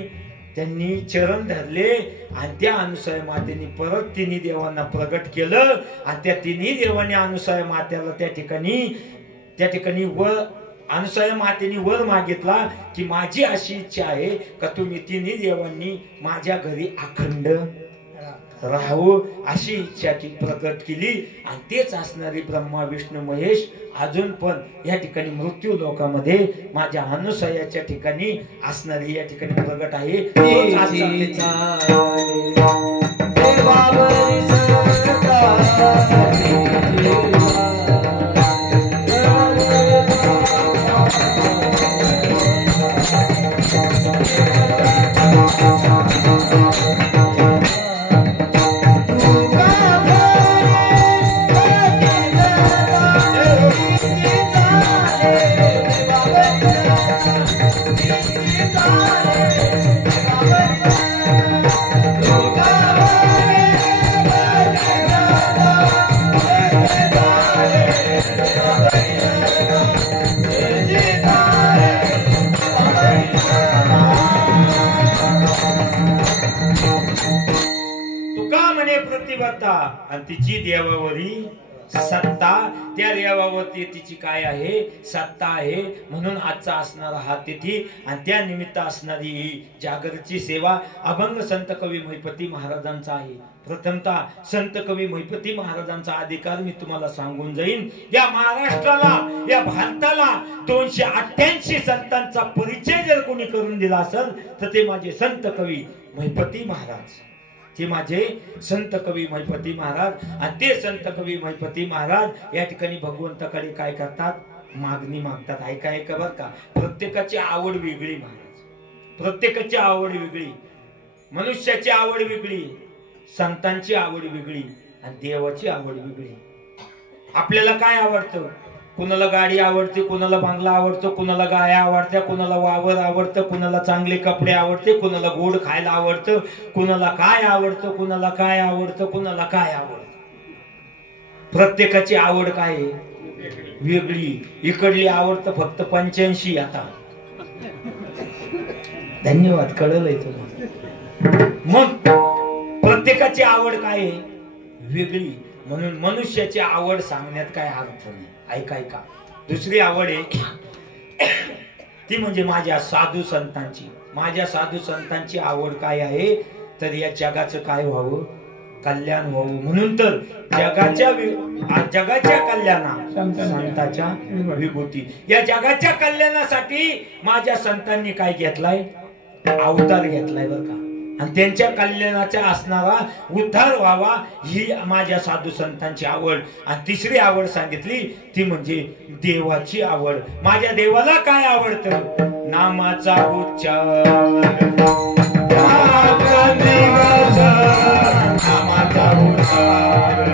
त्यांनी चरण धरले आणि त्या अनुसया मातेने परत तिन्ही देवांना प्रगट केलं आणि त्या तिन्ही देवांनी अनुसया मातेला त्या ठिकाणी व अनुसया मातेने वर मागितला की माझी अशी इच्छा आहे का तुम्ही तिन्ही देवांनी माझ्या घरी अखंड राहावं, अशी इच्छा प्रकट केली. आणि तेच असणारी ब्रह्मा विष्णू महेश अजून पण या ठिकाणी मृत्यू लोकामध्ये माझ्या अनुसयाच्या ठिकाणी असणारी या ठिकाणी प्रगट आहे. प्रथमता आणि तिची देवावरी सत्ता, त्या देवावरती तिची काय आहे? सत्ता आहे. म्हणून आजचा असणारा हा तिथी आणि त्या निमित्त असणारी ही जागृतीची सेवा अभंग संत कवी महिपती महाराजांचा आहे. प्रथमतः संत कवी महिपती महाराजांचा अधिकार मी तुम्हाला सांगून जाईन. या महाराष्ट्राला, या भारताला 288 संतांचा परिचय जर कोणी करून दिला असेल तर ते माझे संत कवी महिपती महाराज. ते माझे संत कवी महिपती महाराज. आणि ते संत कवी महिपती महाराज या ठिकाणी भगवंताकडे काय करतात? मागणी मागतात. ऐका ऐका बर का, प्रत्येकाची आवड वेगळी महाराज, प्रत्येकाची आवड वेगळी, मनुष्याची आवड वेगळी, संतांची आवड वेगळी आणि देवाची आवड वेगळी. आपल्याला काय आवडतं? कुणाला गाडी आवडते, कुणाला बंगला आवडतो, कुणाला गाया आवडत्या, कुणाला वावर आवडतं, कुणाला चांगले कपडे आवडते, कुणाला गोड खायला आवडतं, कुणाला काय आवडतं, कुणाला काय आवडतं, कुणाला काय आवडतं. प्रत्येकाची आवड काय आहे? वेगळी. इकडली आवडतं फक्त 85. आता धन्यवाद, कळलंय तुला. मग प्रत्येकाची आवड काय आहे? वेगळी. म्हणून मनुष्याची आवड सांगण्यात काय अर्थ नाही. ऐका ऐका, दुसरी आवड आहे ती म्हणजे माझ्या साधू संतांची. माझ्या साधू संतांची आवड काय आहे? तर या जगाचं काय व्हावं? कल्याण व्हावं. म्हणून तर जगाच्या कल्याणा संतांच्या विभूती. या जगाच्या कल्याणासाठी माझ्या संतांनी काय घेतलाय? अवतार घेतलाय बर का. आणि त्यांच्या कल्याणाचा असणारा उद्धार व्हावा ही माझ्या साधू संतांची आवड. आणि तिसरी आवड सांगितली ती म्हणजे देवाची आवड. माझ्या देवाला काय आवडतं? नामाचा उच्चार, नामाचा उच्चार,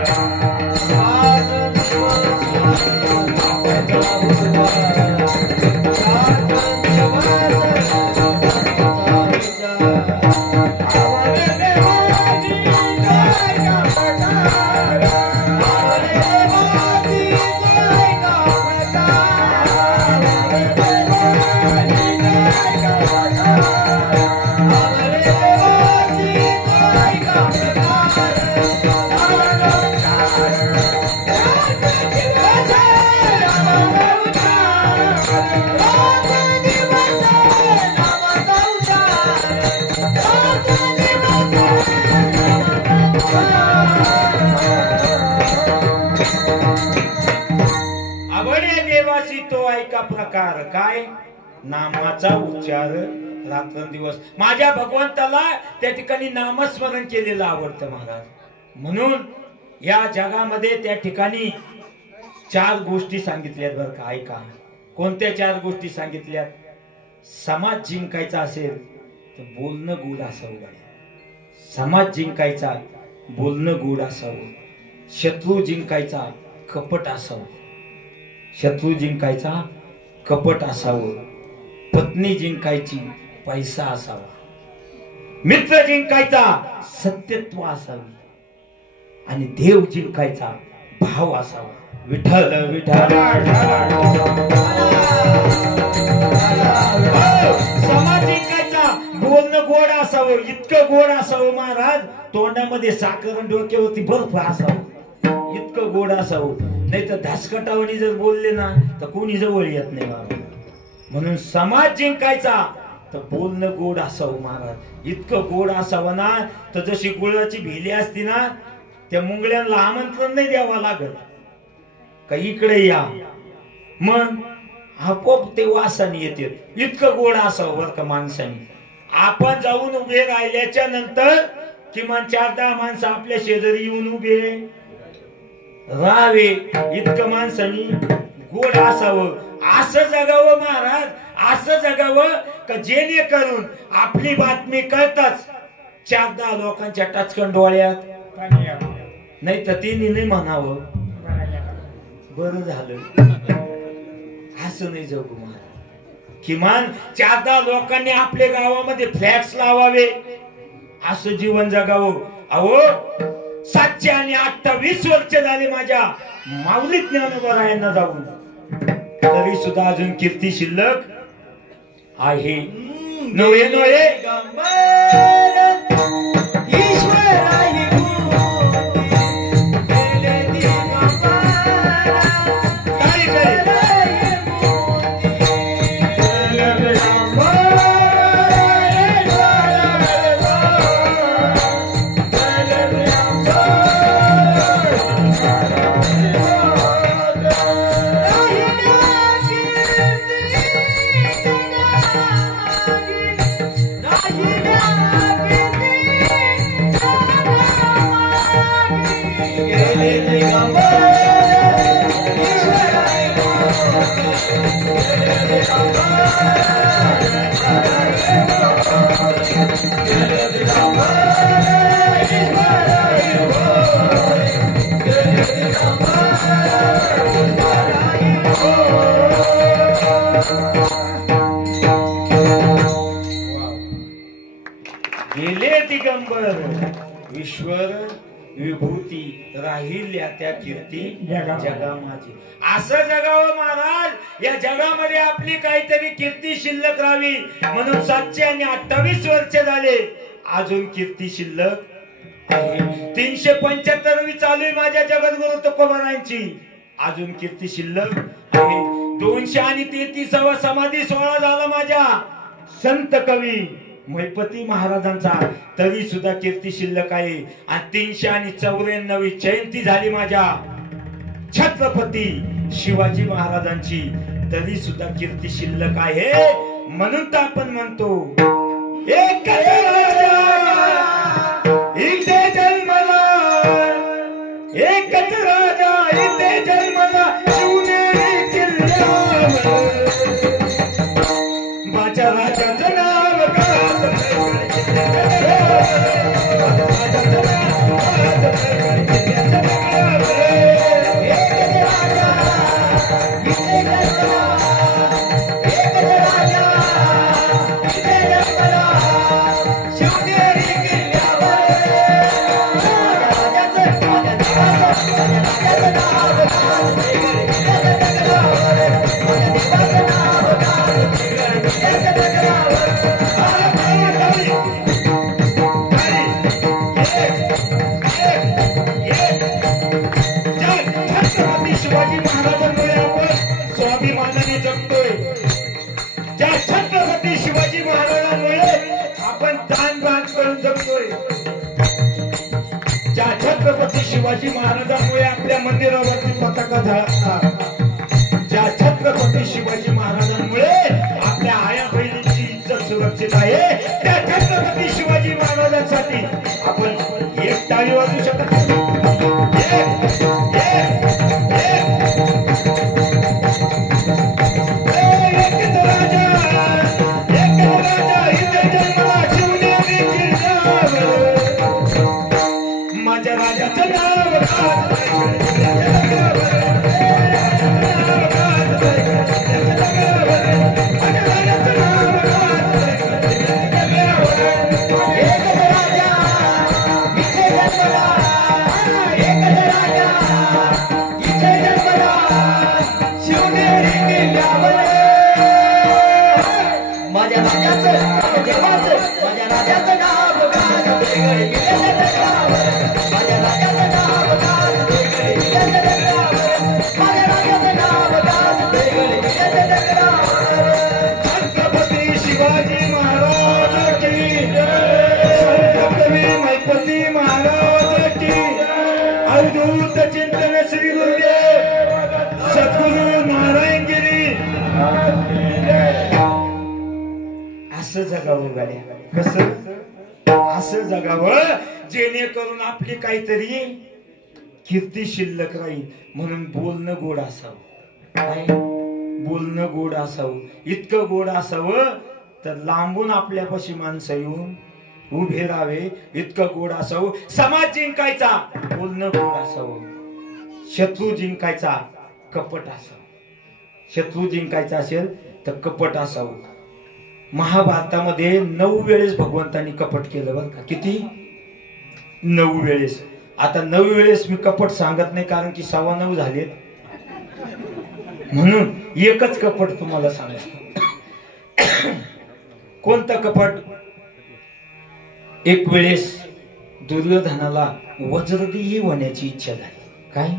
प्रकार काय? नामाचा उच्चार रात्रंदिवस. माझ्या भगवंताला त्या ठिकाणी नामस्मरण केलेलं आवडतं महाराज. म्हणून या जगामध्ये त्या ठिकाणी 4 गोष्टी सांगितल्यात बरं का. ऐका, कोणत्या 4 गोष्टी सांगितल्यात? समाज जिंकायचा असेल तर बोलणं गोड असावं. समाज जिंकायचा बोलणं गोड असावं. शत्रू जिंकायचा कपट असावं. शत्रू जिंकायचा कपट असावं. पत्नी जिंकायची पैसा असावा. मित्र जिंकायचा सत्यत्व असावी. आणि देव जिंकायचा भाव असावा. विठ्ठल विठ्ठल. समाज जिंकायचा बोलणं गोड असावं. इतकं गोड असावं महाराज, तोंडामध्ये साखर आणि डोक्यावरती बर्फ असावं. इतकं गोड असावं. नाही तर धासकटावणी जर बोलले ना तर कोणी जवळ येत नाही महाराज. म्हणून समाज जिंकायचा तर बोलणं गोड असावं महाराज. इतकं गोड असावं ना तर जशी गुळाची भेली असती ना, त्या मुंगळ्यांना आमंत्रण नाही द्यावं लागत का इकडे या, मग आपोआप ते वासाने येते. इतकं गोड असावं बरं का माणसाने. आपण जाऊन उभे राहिल्याच्या नंतर किमान 4-10 माणसं आपल्या शेजारी येऊन उभे राहावे. इतकं माणसानी गोड असावं. असं जगावं महाराज, असं जगावं का जेणेकरून आपली बातमी कळताच 4-10 लोकांच्या टचकन डोळ्यात नाही तर तिने नाही म्हणावं बरं झालं. असं नाही जगू महाराज. किमान 4-10 लोकांनी आपल्या गावामध्ये फ्लॅक्स लावावे. असं जीवन जगावं. अहो 728 वर्ष झाले माझ्या माऊली ज्ञानोबा जाऊन, तरी सुद्धा अजून कीर्ती शिल्लक आहे. नोये नोये गेले दिगंबर ईश्वर विभूती राहिल्या त्या कीर्ती जगामाजी. असं जगावं महाराज, या जगामध्ये आपली काहीतरी कीर्ती शिल्लक राहावी म्हणून 728 वर्ष झाले अजून कीर्ती शिल्लक आहे. 375वी चालू आहे माझ्या जगद्गुरु तुकोबारायांची, अजून कीर्ती शिल्लक आहे. 233वा समाधी सोहळा झाला माझ्या संत कवी महिपती महाराजांचा, तरी सुद्धा कीर्ती शिल्लक आहे. आणि 394वी जयंती झाली माझ्या छत्रपती शिवाजी महाराजांची, तरी सुद्धा कीर्ती शिल्लक आहे. म्हणून तर आपण म्हणतो एक राजा इथे जन्मला, एकच राजा इथे जन्मला, शिवनेरी किल्ल्यावर माझ्या राजाचं नाव शिवाजी महाराजांमुळे आपण स्वाभिमानाने जगतोय. ज्या छत्रपती शिवाजी महाराजांमुळे आपण दान करून जगतोय. ज्या छत्रपती शिवाजी महाराजांमुळे आपल्या मंदिरावरती पताका झळकतात. ज्या छत्रपती शिवाजी महाराजांमुळे आपल्या आया बहिणींची इज्जत सुरक्षित आहे, त्या छत्रपती शिवाजी महाराजांसाठी आपण एक टाळी वाजवू शकत नाही. माझ्या राजाचं नाव छत्रपती शिवाजी महाराज की, संत कवी महिपती महाराज की. अवधूत चिंतन श्री गुरुदेव सद्गुरु नारायणगिरी. असं जगावं गाड्या, कसं असं जगावं जेणेकरून आपली काहीतरी कीर्ती शिल्लक राहील. म्हणून बोलणं गोड असावं. काय बोलणं गोड असावं, इतकं गोड असावं तर लांबून आपल्यापाशी माणसं येऊन उभे राहावे, इतकं गोड असावं. समाज जिंकायचा बोलणं गोड असावं. शत्रू जिंकायचा कपट असावं. शत्रू जिंकायचा असेल तर कपट असावं. महाभारतामध्ये 9 वेळेस भगवंतांनी कपट केलं बरं का. किती? 9 वेळेस. आता 9 वेळेस मी कपट सांगत नाही, कारण की 9:15 झालेत, म्हणून एकच कपट तुम्हाला सांगतो. कोणतं कपट? एक वेळेस दुर्योधनाला वज्रदेही होण्याची इच्छा झाली. काय?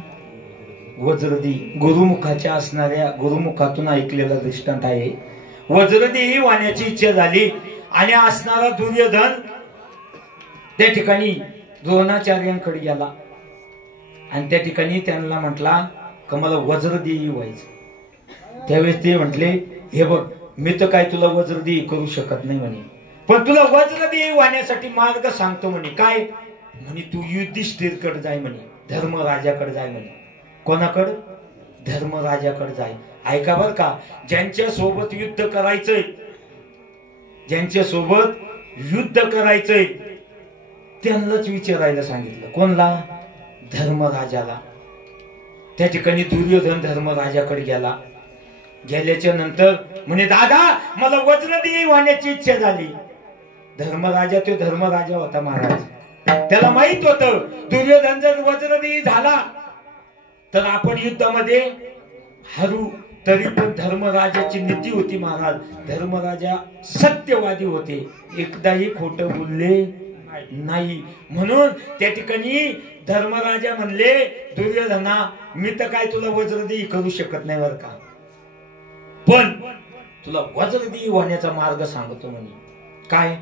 वज्रदेही गुरुमुखाच्या असणाऱ्या, गुरुमुखातून ऐकलेला दृष्टांत आहे. वज्रदेही होण्याची इच्छा झाली आणि असणारा दुर्योधन त्या ठिकाणी द्रोणाचार्यांकडे गेला आणि त्या ठिकाणी त्यांना म्हटला का मला वज्रदेही व्हायचं. त्यावेळेस ते म्हटले, हे बघ मी तर काय तुला वज्रदेही करू शकत नाही म्हणे, पण तुला वज्रदेही होण्यासाठी मार्ग सांगतो म्हणे. काय म्हणे? तू युधिष्ठिरकडे जाय म्हणे. धर्मराजाकडे जाय म्हणे. कोणाकडे? धर्मराजाकडे जाय. ऐका बर का, ज्यांच्या सोबत युद्ध करायचंय, ज्यांच्या सोबत युद्ध करायचंय त्यांनाच विचारायला सांगितलं. कोणला? धर्मराजाला. त्या ठिकाणी दुर्योधन धर्मराजाकडे गेला. गेल्याच्या नंतर म्हणे दादा मला वज्रदेही होण्याची इच्छा झाली. धर्मराजा, तो धर्मराजा होता महाराज, त्याला माहित होतं दुर्योधन जर वज्रदेही झाला तर आपण युद्धामध्ये हरू. तरी पण धर्मराजाची नीती होती महाराज, धर्मराजा सत्यवादी होते, एकदाही खोटं बोलले नाही. म्हणून त्या ठिकाणी धर्मराजा म्हणले दुर्योधना मी तर काय तुला वज्रदेही करू शकत नाही बर का, पण तुला वज्रदेही होण्याचा मार्ग सांगतो म्हणे. काय?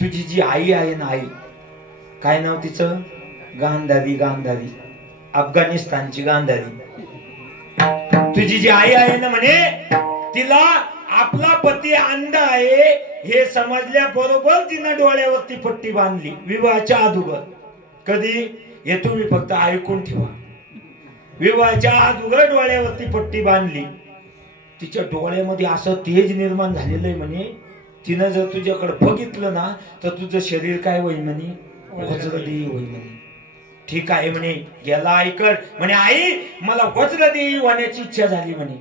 तुझी जी आई आहे ना, आई काय नाव तिचं? गांधारी. गांधारी, अफगाणिस्तानची गांधारी. तुझी जी आई आहे ना म्हणे, तिला आपला पती अंध आहे हे समजल्या बरोबर तिनं डोळ्यावरती पट्टी बांधली विवाहाच्या अगोदर. कधी? हे तुम्ही फक्त ऐकून ठेवा. विवाहाच्या अगोदर डोळ्यावरती पट्टी बांधली. तिच्या डोळ्यामध्ये असं तेज निर्माण झालेलं आहे म्हणे, तिनं जर तुझ्याकडे बघितलं ना तर तुझं शरीर काय होईल म्हणे? वज्रदेही होईल म्हणे. ठीक आहे म्हणे. गेला आईकड म्हणे आई मला वज्रदेही होण्याची इच्छा झाली म्हणे.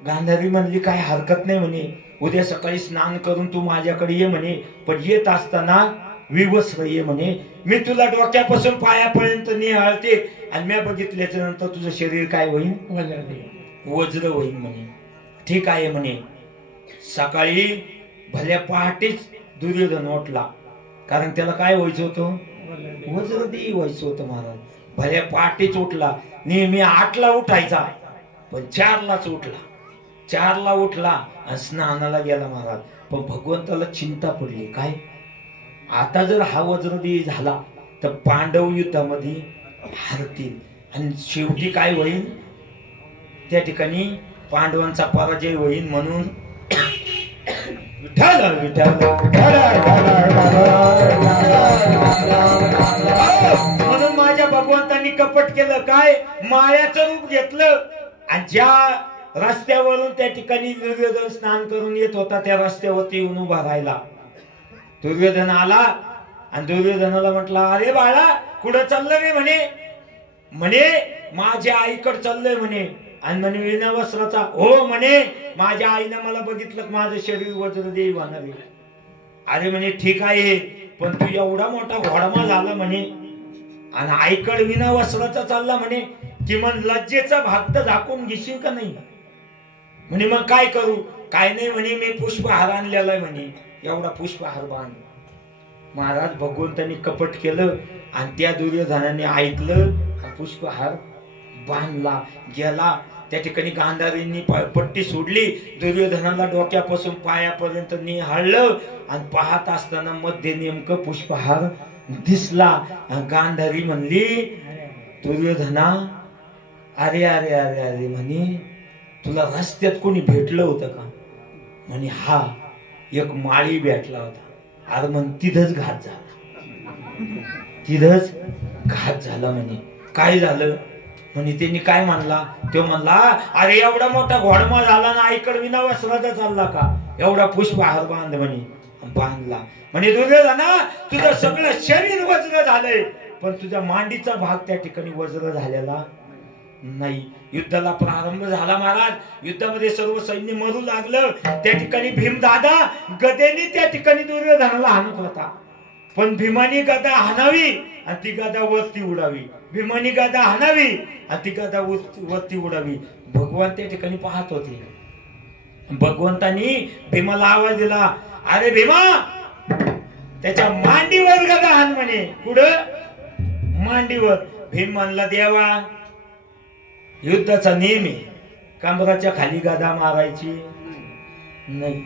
गांधारी म्हणली काय हरकत नाही म्हणे, उद्या सकाळी स्नान करून तू माझ्याकडे ये म्हणे, पण येत असताना विवस्त्र ये म्हणे. मी तुला डोक्यापासून पायापर्यंत निहाळते आणि मी बघितल्याच्या नंतर तुझं शरीर काय होईल? वज्र होईल म्हणे. ठीक आहे म्हणे. सकाळी भल्या पहाटेच दुर्योधन उठला, कारण त्याला काय व्हायचं होतं? वज्रदेही व्हायचं होतं महाराज. भल्या पहाटेच उठला. नेहमी 8ला उठायचा, पण 4लाच उठला. 4ला उठला आणि स्नानाला गेला महाराज. पण भगवंताला चिंता पडली. काय? आता जर हा वज्रदेही झाला तर पांडव युद्धामध्ये हारतील आणि शेवटी काय होईल? त्या ठिकाणी पांडवांचा पराजय होईल. म्हणून विठ्ठल विठ्ठल म्हणून माझ्या भगवंतांनी कपट केलं. काय? मायाचं रूप घेतलं आणि ज्या रस्त्यावरून त्या ठिकाणी दुर्योधन स्नान करून येत होता त्या रस्त्यावरती येऊन उभा राहिला. दुर्योधन आला आणि दुर्योधनाला म्हटला अरे बाळा कुठं चाललं रे म्हणे. म्हणे माझ्या आईकडे चाललंय म्हणे. आणि म्हणे विना वस्त्राचा? हो म्हणे माझ्या आईनं मला बघितलं माझं शरीर वज्रदेही होणार आहे. अरे म्हणे ठीक आहे, पण तू एवढा मोठा घोडमा झाला म्हणे आणि आईकडे विना वस्त्राचा चालला म्हणे, किमान लज्जेचा भाग तर झाकून घेशील का नाही? म्हणे मग काय करू? काय नाही म्हणे मी पुष्पहार आणलेला आहे म्हणे, एवढा पुष्पहार बांध. महाराज भगवंतांनी कपट केलं आणि त्या दुर्योधनाने ऐकलं, पुष्पहार बांधला. गेला त्या ठिकाणी गांधारींनी पट्टी सोडली, दुर्योधनाला डोक्यापासून पायापर्यंत निहाळलं आणि पाहत असताना मध्ये नेमकं पुष्पहार दिसला. गांधारी म्हणली दुर्योधना अरे अरे अरे अरे म्हणे तुला रस्त्यात कोणी भेटलं होतं का? म्हणे हा एक माळी भेटला होता. अरे म्हण तिथंच घात झाला, तिथंच घात झाला. म्हणे काय झालं? म्हणे त्यांनी काय म्हणला? तो म्हणला अरे एवढा मोठा घोडमा झाला ना आईकडे विना वस्त्राचा चालला का? एवढा पुष्पहार बांध म्हणे. बांधला. म्हणे दुर्योधना तुझं सगळं शरीर वज्र झालंय, पण तुझ्या मांडीचा भाग त्या ठिकाणी वज्र झालेला नाही. युद्धाला प्रारंभ झाला महाराज. युद्धामध्ये सर्व सैन्य मरू लागलं. त्या ठिकाणी भीमदादा गदेने त्या ठिकाणी दुर्योधनाला हाणत होता, पण भीमानी गदा हाणावी आणि ती गदा वरती उडावी. भीमानी गदा हाणावी आणि ती गदा वरती उडावी. भगवान त्या ठिकाणी पाहत होते. भगवंतानी भीमाला आवाज दिला, अरे भीमा त्याच्या मांडीवर गदा हाण म्हणे. कुठं? मांडीवर. भीम म्हणला देवा युद्धाचा नियम आहे, कमराच्या खाली गदा मारायची नाही.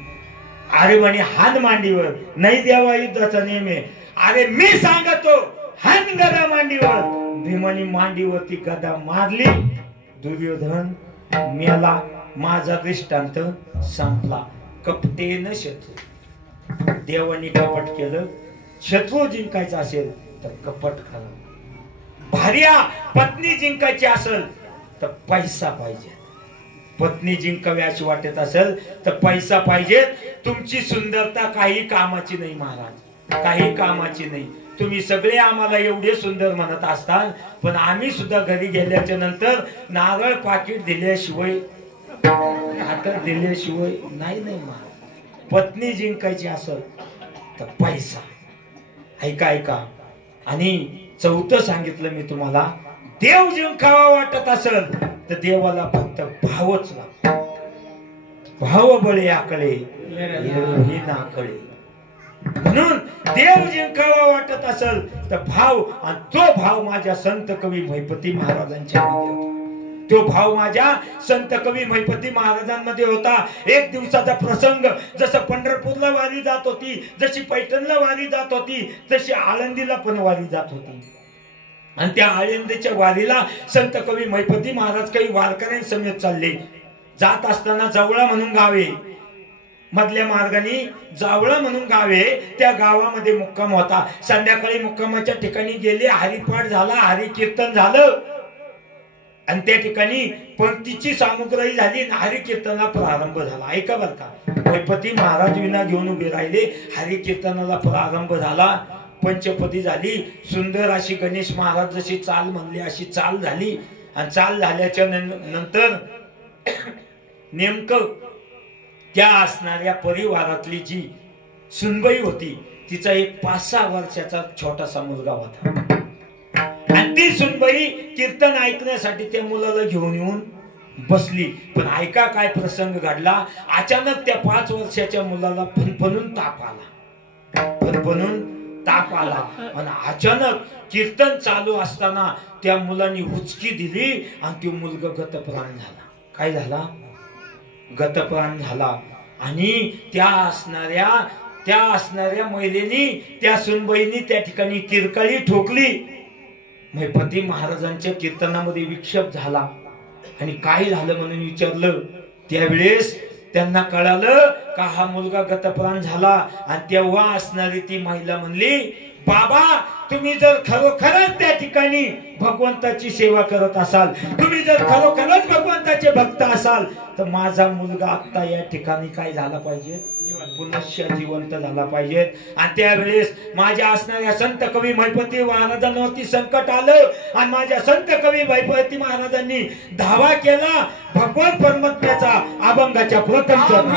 अरे म्हणे हान मांडीवर. नाही देवा युद्धाचा नियम आहे. अरे मी सांगतो हान गदा मांडीवर. भीमानी मांडीवरती गदा मारली. दुर्योधन मेला. माझा दृष्टांत संपला. कपटेन शत्रू. देवानी कपट केलं. शत्रू जिंकायचा असेल तर कपट करा. भार्या पत्नी जिंकायची असेल तर पैसा पाहिजे. पत्नी जिंकावी अशी वाटत असेल तर पैसा पाहिजे. तुमची सुंदरता काही कामाची नाही महाराज, काही कामाची नाही. तुम्ही सगळे आम्हाला एवढे सुंदर म्हणत असताल, पण आम्ही सुद्धा घरी गेल्याच्या नंतर नारळ पाकिट दिल्याशिवाय, हातात दिल्याशिवाय नाही महाराज. पत्नी जिंकायची असेल तर पैसा. ऐका ऐका. आणि चौथं सांगितलं मी तुम्हाला, देव जिंकावा वाटत असेल तर देवाला फक्त भावच लागतो. भाव बळे आकळे हे नाकळे. म्हणून देव जिंकावा वाटत असेल तर भाव, आणि तो भाव माझ्या संत कवी महिपती महाराजांच्या मध्ये होता. तो भाव माझ्या संत कवी महिपती महाराजांमध्ये होता. एक दिवसाचा प्रसंग, जसं पंढरपूरला वारी जात होती, जशी पैठणला वारी जात होती, तशी आळंदीला पण वारी जात होती. आणि त्या आळंदीच्या वारीला संत कवी महिपती महाराज काही वारकऱ्यांसमेत चालले. जात असताना जवळा म्हणून गावे, मधल्या मार्गाने जावळा म्हणून गावे, त्या गावामध्ये मुक्काम होता. संध्याकाळी मुक्कामाच्या ठिकाणी गेले, हरिपाठ झाला, हरि कीर्तन झालं, आणि त्या ठिकाणी पंक्तीची सामुग्री झाली, हरि कीर्तनाला प्रारंभ झाला. ऐका बर का, महिपती महाराज विना घेऊन उभे राहिले, हरि कीर्तनाला प्रारंभ झाला, पंचपदी झाली. सुंदर अशी गणेश महाराज जशी चाल म्हणली अशी चाल झाली. आणि चाल झाल्याच्या नंतर नेमकं त्या असणाऱ्या परिवारातली जी सुनबाई होती, तिचा एक 5-6 वर्षाचा छोटासा मुलगा होता. आणि ती सुनबाई कीर्तन ऐकण्यासाठी त्या मुलाला घेऊन येऊन बसली. पण ऐका काय प्रसंग घडला. अचानक त्या 5 वर्षाच्या मुलाला फणफणून ताप आला, फणफणून ताप आला. आणि अचानक कीर्तन चालू असताना त्या मुलांनी हुचकी दिली आणि तो मुलगा गतप्राण झाला. काय झाला? गतप्राण झाला. आणि त्या असणाऱ्या महिलेनी, त्या सुनबाईनी त्या ठिकाणी किरकाळी ठोकली. महिपती महाराजांच्या कीर्तनामध्ये विक्षेप झाला. आणि काय झालं म्हणून विचारलं. त्यावेळेस त्यांना कळालं का हा मुलगा गतप्राण झाला. आणि तेव्हा असणारी ती महिला म्हणली, बाबा तुम्ही जर खरोखरच त्या ठिकाणी भगवंताची सेवा करत असाल, तुम्ही जर खरोखरच भगवंताचे भक्त असाल, तर माझा मुलगा आता या ठिकाणी काय झाला पाहिजे? पुनश्च जिवंत झाला पाहिजे. आणि त्यावेळेस माझ्या असणाऱ्या संत कवी महिपती महाराजांवरती संकट आलं. आणि माझ्या संत कवी महिपती महाराजांनी धावा केला भगवान परमात्म्याचा अभंगाच्या प्रथम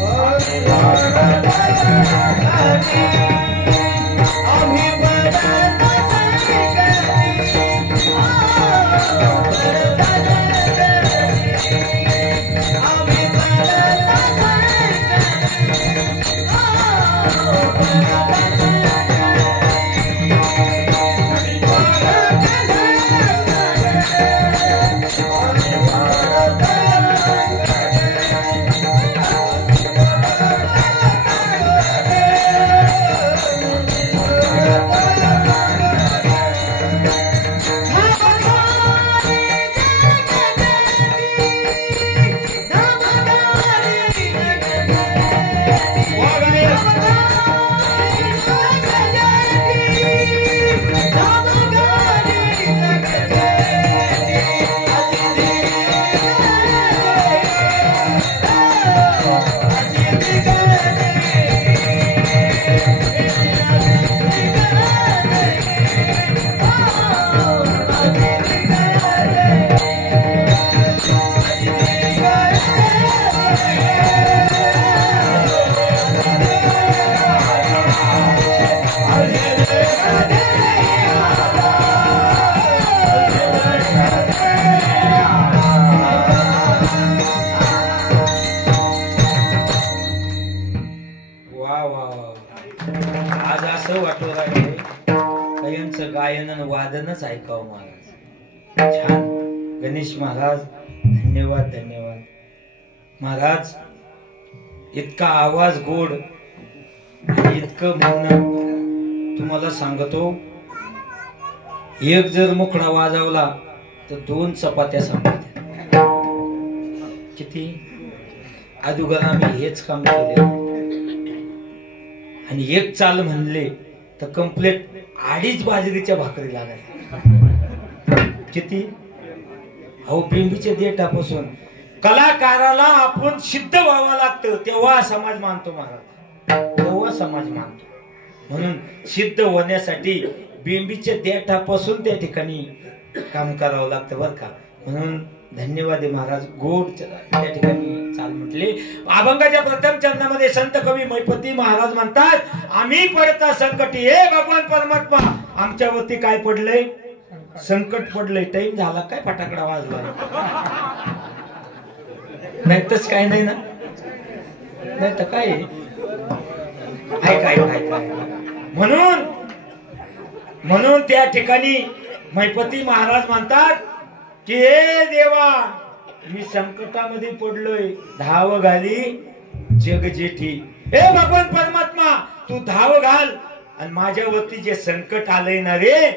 Oh, कानानच ऐकावं महाराज. छान. गणेश महाराज धन्यवाद धन्यवाद. महाराज इतका आवाज गोड आणि इतकं म्हणणं तुम्हाला सांगतो, एक जर मुखडा वाजवला तर 2 चपात्या संपतात. किती अगोदर आम्ही हेच काम केले आणि एक चाल म्हणले तर कंप्लीट 2.5 बाजरीच्या भाकरी लागायच्या. किती अहो बिंबीच्या देठापासून कलाकाराला आपण सिद्ध व्हावं लागतं, तेव्हा समाज मानतो महाराज, तेव्हा समाज मानतो. म्हणून सिद्ध होण्यासाठी बिंबीच्या देठापासून त्या ठिकाणी काम करावं लागतं बरं का. म्हणून धन्यवाद आहे महाराज. गोड त्या ठिकाणी चाल म्हटले. अभंगाच्या प्रथम चरणामध्ये संत कवी मैपती महाराज म्हणतात, आम्ही पडता संकटी हे भगवान परमात्मा, आमच्यावरती काय पडलंय? संकट पडलंय. टाइम झाला काय? फटाकडा वाजला नाही तस काय नाही ना, नाही तर काय काय काय काय. म्हणून त्या ठिकाणी मैपती महाराज म्हणतात की हे देवा, मी संकटामध्ये पडलोय, धाव घाली जग जेठी. हे भगवान परमात्मा, तू धाव घाल आणि माझ्यावरती जे संकट आलंय ना रे,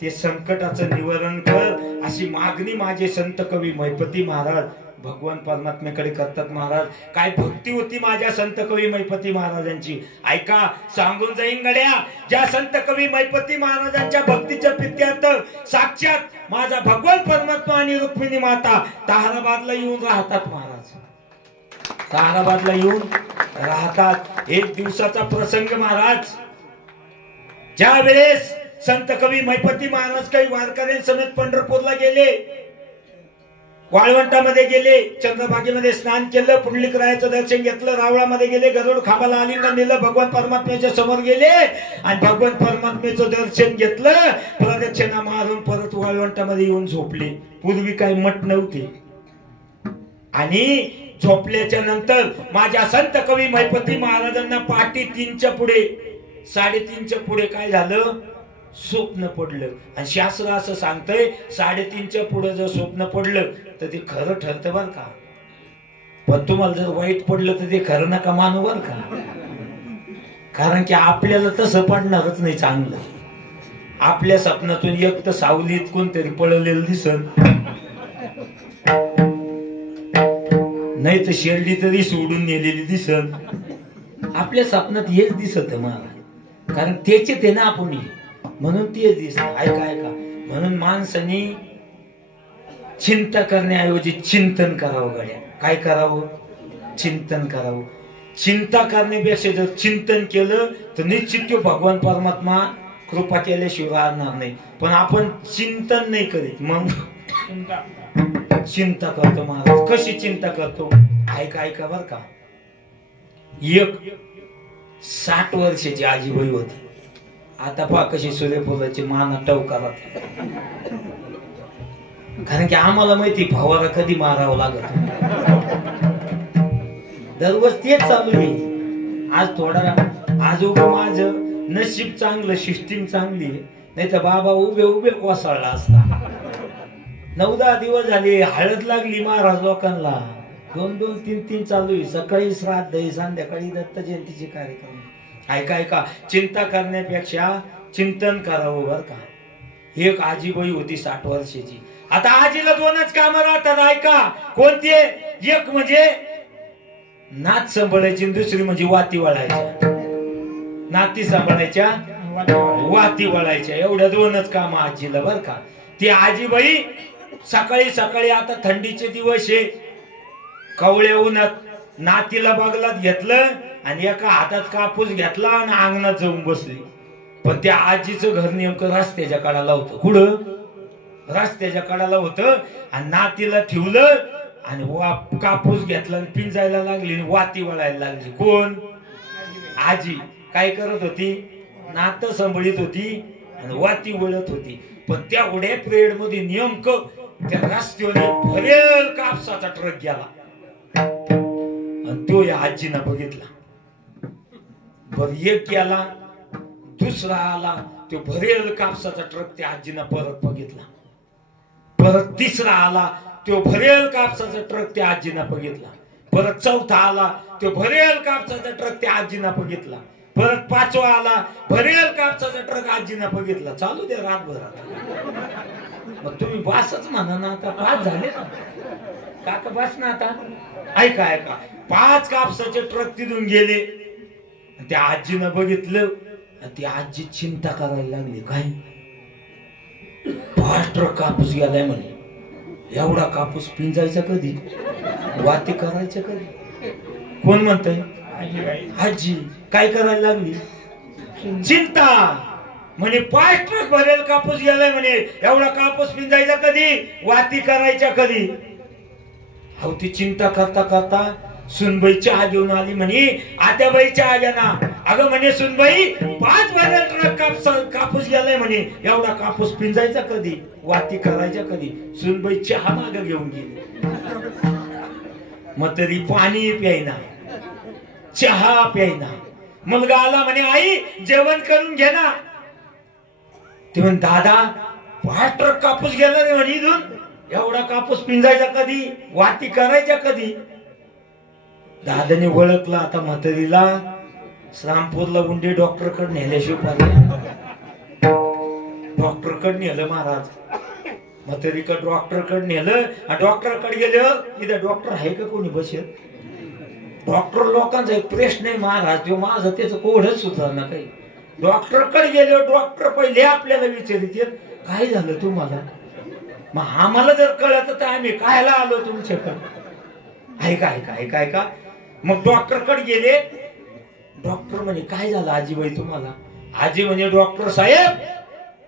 ते संकटाचं निवारण कर, अशी मागणी माझे संत कवी मैपती महाराज भगवान परमात्म्याकडे करतात. महाराज काय भक्ती होती माझ्या संत कवी मैपती महाराजांची. ऐका, सांगून जाईन गड्या. ज्या संत कवी मैपती महाराजांच्या भक्तीच्या प्रित्यर्थ साक्षात माझा भगवान परमात्मा आणि रुक्मिणी माता ताहराबादला येऊन राहतात. महाराज ताहराबादला येऊन राहतात. एक दिवसाचा प्रसंग महाराज, ज्या वेळेस संत कवी मैपती महाराज काही वारकऱ्यांसमेत पंढरपूरला गेले, वाळवंटामध्ये गेले, चंद्रभागेमध्ये स्नान केलं, पुंडलिकरायाचं दर्शन घेतलं, रावळामध्ये गेले, गरुड खांबाला आलिंगन दिलं, भगवान परमात्म्याच्या समोर गेले आणि भगवान परमात्म्याचं दर्शन घेतलं, प्रदक्षिणा मारून परत वाळवंटामध्ये येऊन झोपले. पूर्वी काही मठ नव्हते. आणि झोपल्याच्या नंतर माझ्या संत कवी मैपती महाराजांना पहाटे 3च्या पुढे 3:30च्या पुढे काय झालं? स्वप्न पडलं. आणि शास्त्र असं सांगतंय 3:30च्या पुढे जर स्वप्न पडलं तर ते खरं ठरतं बर का. पण तुम्हाला जर वाईट पडलं तर ते खरं नका मानू बर का. कारण की आपल्याला तसं पडणारच नाही चांगलं. आपल्या स्वप्नातून एक तर सावलीत कोणतरी पळवलेलं दिसत, नाही तर शेरडी तरी सोडून नेलेली दिसत. आपल्या स्वप्नात हेच दिसत मला, कारण त्याचे ते ना आपण, म्हणून तेच दिसत. ऐका ऐका. म्हणून माणसाने चिंता करण्याऐवजी चिंतन करावं गड्या. काय करावं? चिंतन करावं. चिंता करण्यापेक्षा जर चिंतन केलं तर निश्चित तो भगवान परमात्मा कृपा केल्याशिवाय राहणार नाही. पण आपण चिंतन नाही करीत, मग चिंता करतो. महाराज कशी चिंता करतो? ऐका ऐका बर का. एक 60 वर्षाची आजीबाई होती. आता पहा कशी सूर्यफुलाची मान टवकारात. कारण की आम्हाला माहिती भावाला कधी मारावं लागत. दररोज तेच चालू आहे. आज थोडा आज उभं माझं नशीब चांगलं, सिस्टीम चांगली, नाही तर बाबा उभे उभे कोसळला असता. 9-10 दिवस झाले, हळद लागली महाराज लोकांना. 2-2, 3-3 चालू आहे. सकाळी श्राद्ध आहे, संध्याकाळी दत्त जयंतीचे कार्यक्रम. ऐका ऐका. चिंता करण्यापेक्षा चिंतन करावं बर का. एक आजीबाई होती 60 वर्षाची. आता आजीला 2च कामं राहतात. ऐका कोणते? एक म्हणजे नात सांभाळायची, दुसरी म्हणजे वाती वळायच्या. नाती सांभाळायच्या, वाती वळायच्या, एवढ्या 2च कामं आजीला बर का. ती आजीबाई सकाळी सकाळी, आता थंडीचे दिवस आहे, कवळ्या उन्हात नातीला बगलात घेतलं आणि एका हातात कापूस घेतला आणि अंगणात जाऊन बसली. पण त्या आजीचं घर नेमकं रस्त्याच्या कडाला होतं. कुठं? रस्त्याच्या कडाला होतं. आणि नातीला ठेवलं आणि कापूस घेतला आणि पिंजायला लागली आणि वाती वळायला लागली. कोण? आजी. काय करत होती? नातं सांभाळीत होती आणि वाती वळत होती. पण त्या उड्या पिरियड मध्ये नेमकं त्या रस्त्याने भरेल कापसाचा ट्रक गेला आणि तो या आजीनं बघितला. बर एक गेला, दुसरा आला, तो भरेल कापसाचा ट्रक त्या आजीनं परत बघितला. परत तिसरा आला तो भरेल कापसाचा ट्रक त्या आजीनं बघितला. परत चौथा आला तो भरेल कापसाचा ट्रक त्या आजीनं बघितला. परत पाचवा आला भरेल कापसाचा ट्रक आजीनं बघितला. चालू दे रातभर. मग तुम्ही बासच म्हणा ना, आता 5 झाले ना काका, बस ना आता. ऐका ऐका, 5 कापसाचे ट्रक तिथून गेले. त्या आजीनं बघितलं. ती आजी चिंता करायला लागली. काय 5 ट्रक कापूस गेलाय म्हणे. एवढा कापूस पिंजायचा कधी, वाती करायचं कधी? कोण म्हणतंय? आजी. काय करायला लागली? चिंता. म्हणे 5 ट्रक भरेल कापूस गेलाय म्हणे. एवढा कापूस पिंजायचा कधी, वाती करायच्या कधी? अहो ती चिंता करता करता सुनबाई चहा घेऊन आली. म्हणे आत्याबाई चहा घ्या ना. अगं म्हणे सुनबाई 5 भरेल ट्रक कापूस गेलाय म्हणे. एवढा कापूस पिंजायचा कधी, वाती करायच्या कधी? सुनबाई चहा माग घेऊन गेली. मग तरी पाणी प्यायना, चहा प्यायना. मुलगा आला म्हणे आई जेवण करून घे ना. ते म्हण दादा 5 ट्रक कापूस गेला रे म्हणे इथून. एवढा कापूस पिंजायचा कधी, वाती करायच्या कधी? दादाने ओळखला आता म्हातारीला. श्रामपूरला उंडे डॉक्टर कडे नेल्याशिवाय डॉक्टर कडे नेलं महाराज. म्हातारीकडे डॉक्टर कडे नेलं. डॉक्टर कडे गेल्यावर इथं डॉक्टर आहे का कोणी बसेल? डॉक्टर लोकांचा एक प्रश्न आहे महाराज, तो माझं त्याचं कोडच सुधारणा काही. डॉक्टर कडे गेलो, डॉक्टर पहिले आपल्याला विचारित काय झालं तुम्हाला. मग आम्हाला जर कळत तर आम्ही कायला आलो तुमच्याकडे. ऐका ऐका ऐका ऐका. मग डॉक्टर कडे गेले. डॉक्टर म्हणे काय झालं आजीबाई तुम्हाला? आजी म्हणे डॉक्टर साहेब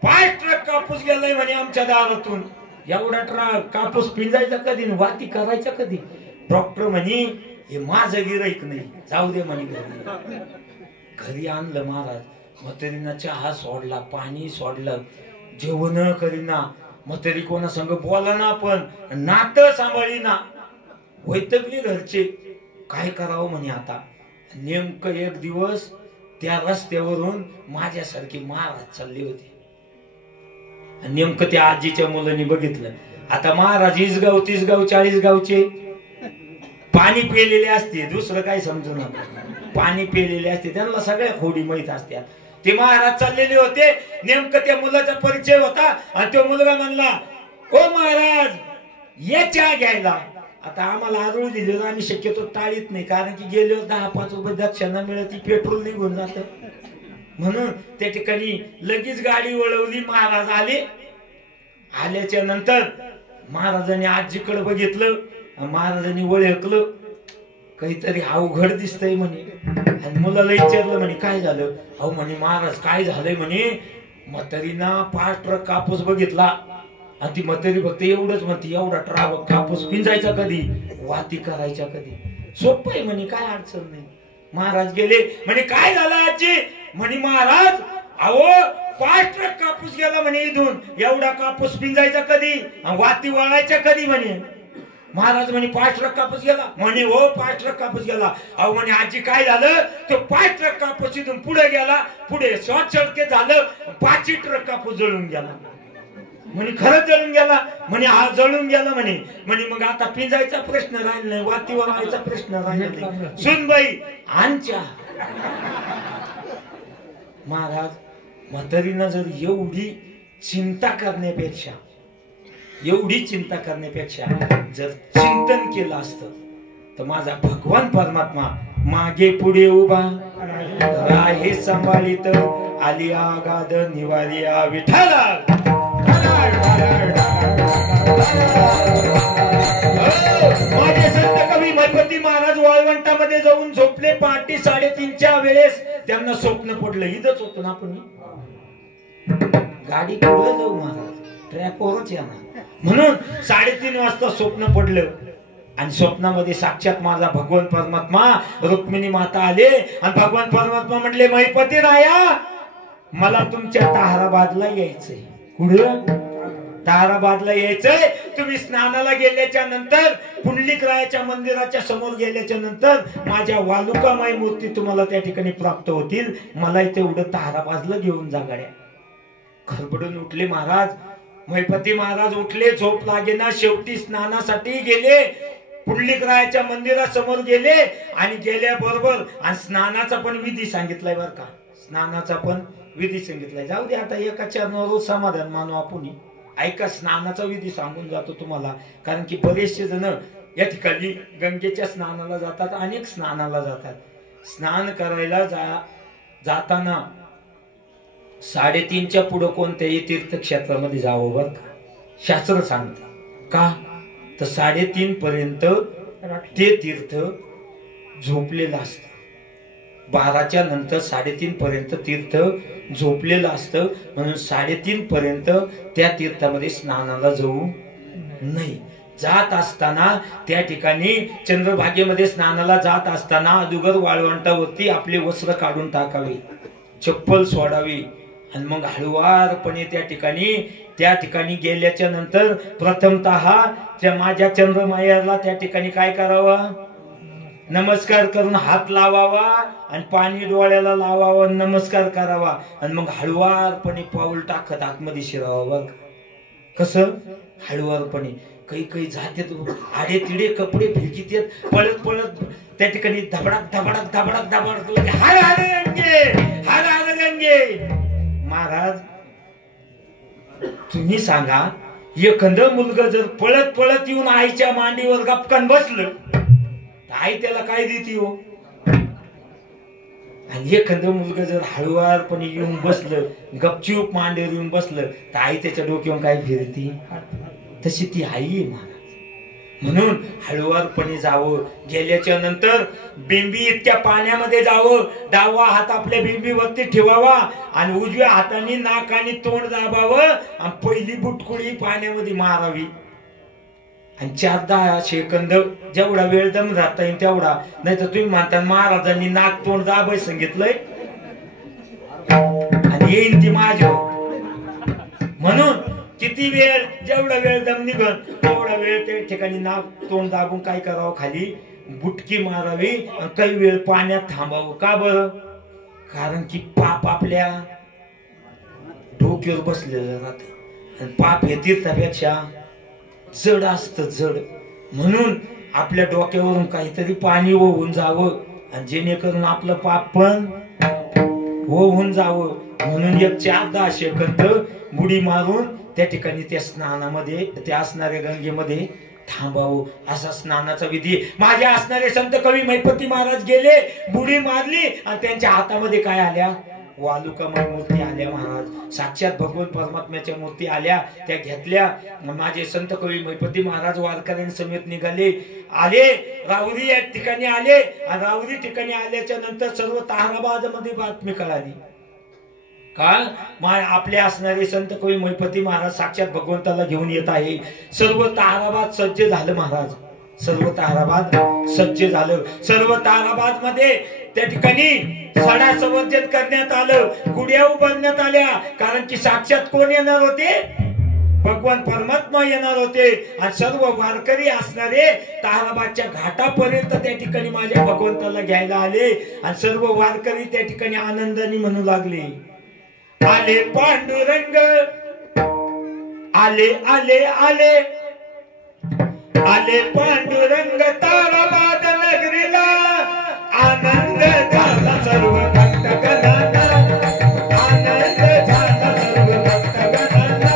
5 ट्रक कापूस गेलाय म्हणे आमच्या दारातून. एवढा ट्रक कापूस पिंजायचा कधी, वाती करायचा कधी? डॉक्टर म्हणे हे माझं गिराईक नाही, जाऊ दे म्हणे घरी. घरी आणलं महाराज. म्हातारीनं चहा सोडला, पाणी सोडलं, जेवण करीना. म्हातारी कोणा संग बोला ना, पण नातं सांभाळीना. वैतकली घरचे. काय करावं म्हणे आता. नेमकं एक दिवस त्या रस्त्यावरून माझ्यासारखी महाराज चालले होते. नेमकं त्या आजीच्या मुलांनी बघितलं. आता महाराज 20 गाव 30 गाव 40 गावचे पाणी पिलेले असते, दुसरं काय समजू नका. पाणी पिलेले असते, त्यांना सगळ्या खोडी माहित असतात. ते महाराज चाललेले होते. नेमकं त्या मुलाचा परिचय होता. आणि तो मुलगा म्हणला ओ महाराज ये चहा घ्यायला. आता आम्हाला आरोळी दिली आम्ही शक्यतो टाळीत नाही, कारण की गेलो 10-5 रुपये दक्षिणा मिळत, पेट्रोल निघून जात. म्हणून त्या ठिकाणी लगेच गाडी वळवली. महाराज आले. आल्याच्या नंतर महाराजांनी आजीकडे बघितलं. महाराजांनी ओळखलं काहीतरी अवघड दिसतंय म्हणे. आणि मुलाला विचारलं म्हणे काय झालं? अहो म्हणे महाराज काय झालंय म्हणे. म्हातारीना 5 ट्रक कापूस बघितला. आणि ती म्हातारी फक्त एवढंच म्हणते एवढा ट्रक कापूस पिंजायचा कधी, वाती करायच्या कधी? सोपं आहे म्हणे, काय अडचण नाही. महाराज गेले. म्हणे काय झालं आजी? म्हणे महाराज अहो 5 ट्रक कापूस गेला म्हणे इथून. एवढा कापूस पिंजायचा कधी, वाती वळायच्या कधी म्हणे. महाराज म्हणे 5 ट्रक कापूस गेला. म्हणे हो 5 ट्रक कापूस गेला. अहो म्हणे आजी काय झालं? तो 5 ट्रक कापूस इथून पुढे गेला. पुढे शॉर्ट सर्किट झालं. 5 ट्रक कापूस जळून गेला. म्हणे खरंच जळून गेला? म्हणे हा जळून गेला म्हणे. म्हणे मग आता पिंजायचा प्रश्न राहिला नाही, वाती वळायचा प्रश्न राहिला नाही. सुनबाई आमच्या महाराज म्हातारीनं जर एवढी चिंता करण्यापेक्षा जर चिंतन केलं असतं तर माझा भगवान परमात्मा मागे पुढे उभा राहे सांभाळीत आली आगाद निवारिया विठाला. माझे संत कवी मैपती महाराज वाळवंटामध्ये जाऊन झोपले. पहाटे 3:30च्या वेळेस त्यांना स्वप्न पडलं. इथंच होतो ना आपण, गाडी पुढे जाऊ महाराज, ट्रॅकवरच येणार. म्हणून 3:30 वाजता स्वप्न पडलं. आणि स्वप्नामध्ये साक्षात माझा भगवान परमात्मा रुक्मिणी माता आले. आणि भगवान परमात्मा म्हटले मैपती राया मला तुमच्या ताहराबादला यायचंय. कुठं? ताहराबादला यायचंय. तुम्ही स्नानाला गेल्याच्या नंतर पुंडलिकरायाच्या मंदिराच्या समोर गेल्याच्या नंतर माझ्या वालुकामय मूर्ती तुम्हाला त्या ठिकाणी प्राप्त होतील. मला तेवढं ताहराबादला घेऊन जा गाड्या. खडबडून उठले महाराज. महिपती महाराज उठले, झोप लागेना. शेवटी स्नानासाठी गेले, पुंडलिकरायाच्या मंदिरासमोर गेले आणि गेल्याबरोबर आणि स्नानाचा पण विधी सांगितलाय बर का. स्नानाचा पण विधी सांगितलाय. जाऊ दे आता एका चरणावर समाधान मानू आपण. ऐका, स्नानाचा विधी सांगून जातो तुम्हाला. कारण की बरेचसे जण या ठिकाणी गंगेच्या स्नानाला जातात, अनेक स्नानाला जातात. स्नान करायला जाताना 3:30च्या पुढे कोणत्याही तीर्थक्षेत्रामध्ये जावं बर का. शास्त्र सांगत का तर 3:30 पर्यंत ते तीर्थ झोपलेलं असतं. 12च्या नंतर 3:30 पर्यंत तीर्थ झोपलेलं असतं. म्हणून 3:30 पर्यंत त्या तीर्थामध्ये स्नानाला जाऊ नाही. जात असताना त्या ठिकाणी चंद्रभागेमध्ये स्नानाला जात असताना अगोदर वाळवंटावरती आपले वस्त्र काढून टाकावे, चप्पल सोडावी आणि मग हळुवारपणे त्या ठिकाणी गेल्याच्या नंतर प्रथमतः माझ्या चंद्रमायाला त्या ठिकाणी काय करावं, नमस्कार करून हात लावावा आणि पाणी डोळ्याला लावावा, नमस्कार करावा आणि मग हळुवारपणे पाऊल टाकत आतमध्ये शिरावा. कसं हळुवारपणे. काही जाते आडे तिडे कपडे फिरकीत येत, पळत पळत त्या ठिकाणी धबडक धबडक धबडक धबडक हर हर गंगे हर हर गंगे. महाराज तुम्ही सांगा, एखाद मुलगा जर पळत पळत येऊन आईच्या मांडीवर गपकन बसलं तर आई त्याला काय देते हो. आणि एखाद मुलगा जर हळुवारपणे येऊन बसलं, गपचूप मांडीवर येऊन बसलं तर आई त्याच्या डोक्यावर काय फिरती. तशी ती आई आहे महाराज. म्हणून हळुवारपणे जावं. गेल्याच्या नंतर बिंबी इतक्या पाण्यामध्ये जावं. डावा हात आपल्या बिंबीवरती ठेवावा आणि उजव्या हाताने नाक आणि तोंड दाबावं आणि पहिली बुटकुळी पाण्यामध्ये मारावी आणि 4-10 सेकंद जेवढा वेळ दम राहता येईल तेवढा. नाही तर तुम्ही म्हणता महाराजांनी नाक तोंड दाबाय सांगितलंय आणि येईन ती माझ्या. म्हणून किती वेळ, जेवढा वेळ दम निघल तेवढा वेळ त्या ठिकाणी नाक तोंड दाबून काय करावं, खाली बुटकी मारावी आणि काही वेळ पाण्यात थांबावं. का बरं? कारण की पाप आपल्या डोक्यावर बसलेलं राहतं आणि पाप हे तीर्थापेक्षा जड असतं, जड. म्हणून आपल्या डोक्यावरून काहीतरी पाणी वाहून जावं आणि जेणेकरून आपलं पाप पण वाहून जावं. म्हणून 4-10 सेकंद बुडी मारून त्या ठिकाणी त्या स्नानामध्ये, त्या असणाऱ्या गंगेमध्ये थांबावं. असा स्नानाचा विधी. माझे असणारे संत कवी महिपती महाराज गेले, बुडी मारली आणि त्यांच्या हातामध्ये काय आल्या, वालुकामय मूर्ती आल्या महाराज. साक्षात भगवान परमात्म्याच्या मूर्ती आल्या, त्या घेतल्या. माझे संत कवी महिपती महाराज वारकऱ्यांसमेत निघाले, आले राहुरी या ठिकाणी आले आणि राहुरी ठिकाणी आल्याच्या नंतर सर्व ताहराबाद मध्ये बातमी कळाली. का आपले असणारे संत कवी महिपती महाराज साक्षात भगवंताला घेऊन येत आहे. सर्व ताहराबाद सज्ज झालं महाराज. सर्व ताहराबाद सज्ज झालं. सर्व ताहराबाद मध्ये त्या ठिकाणी सडा संवर्जन करण्यात आलं, गुड्या उभारण्यात आल्या. कारण की साक्षात कोण येणार होते, भगवान परमात्मा येणार होते. आणि सर्व वारकरी असणारे ताहराबादच्या घाटापर्यंत त्या ठिकाणी माझ्या भगवंताला घ्यायला आले आणि सर्व वारकरी त्या ठिकाणी आनंदाने म्हणू लागले, आले पांडुरंग, आले आले आले आले पांडुरंग ताराबाद नगरीला. आनंद झाला सर्व भक्तगणांना, आनंद झाला सर्व भक्तगणांना,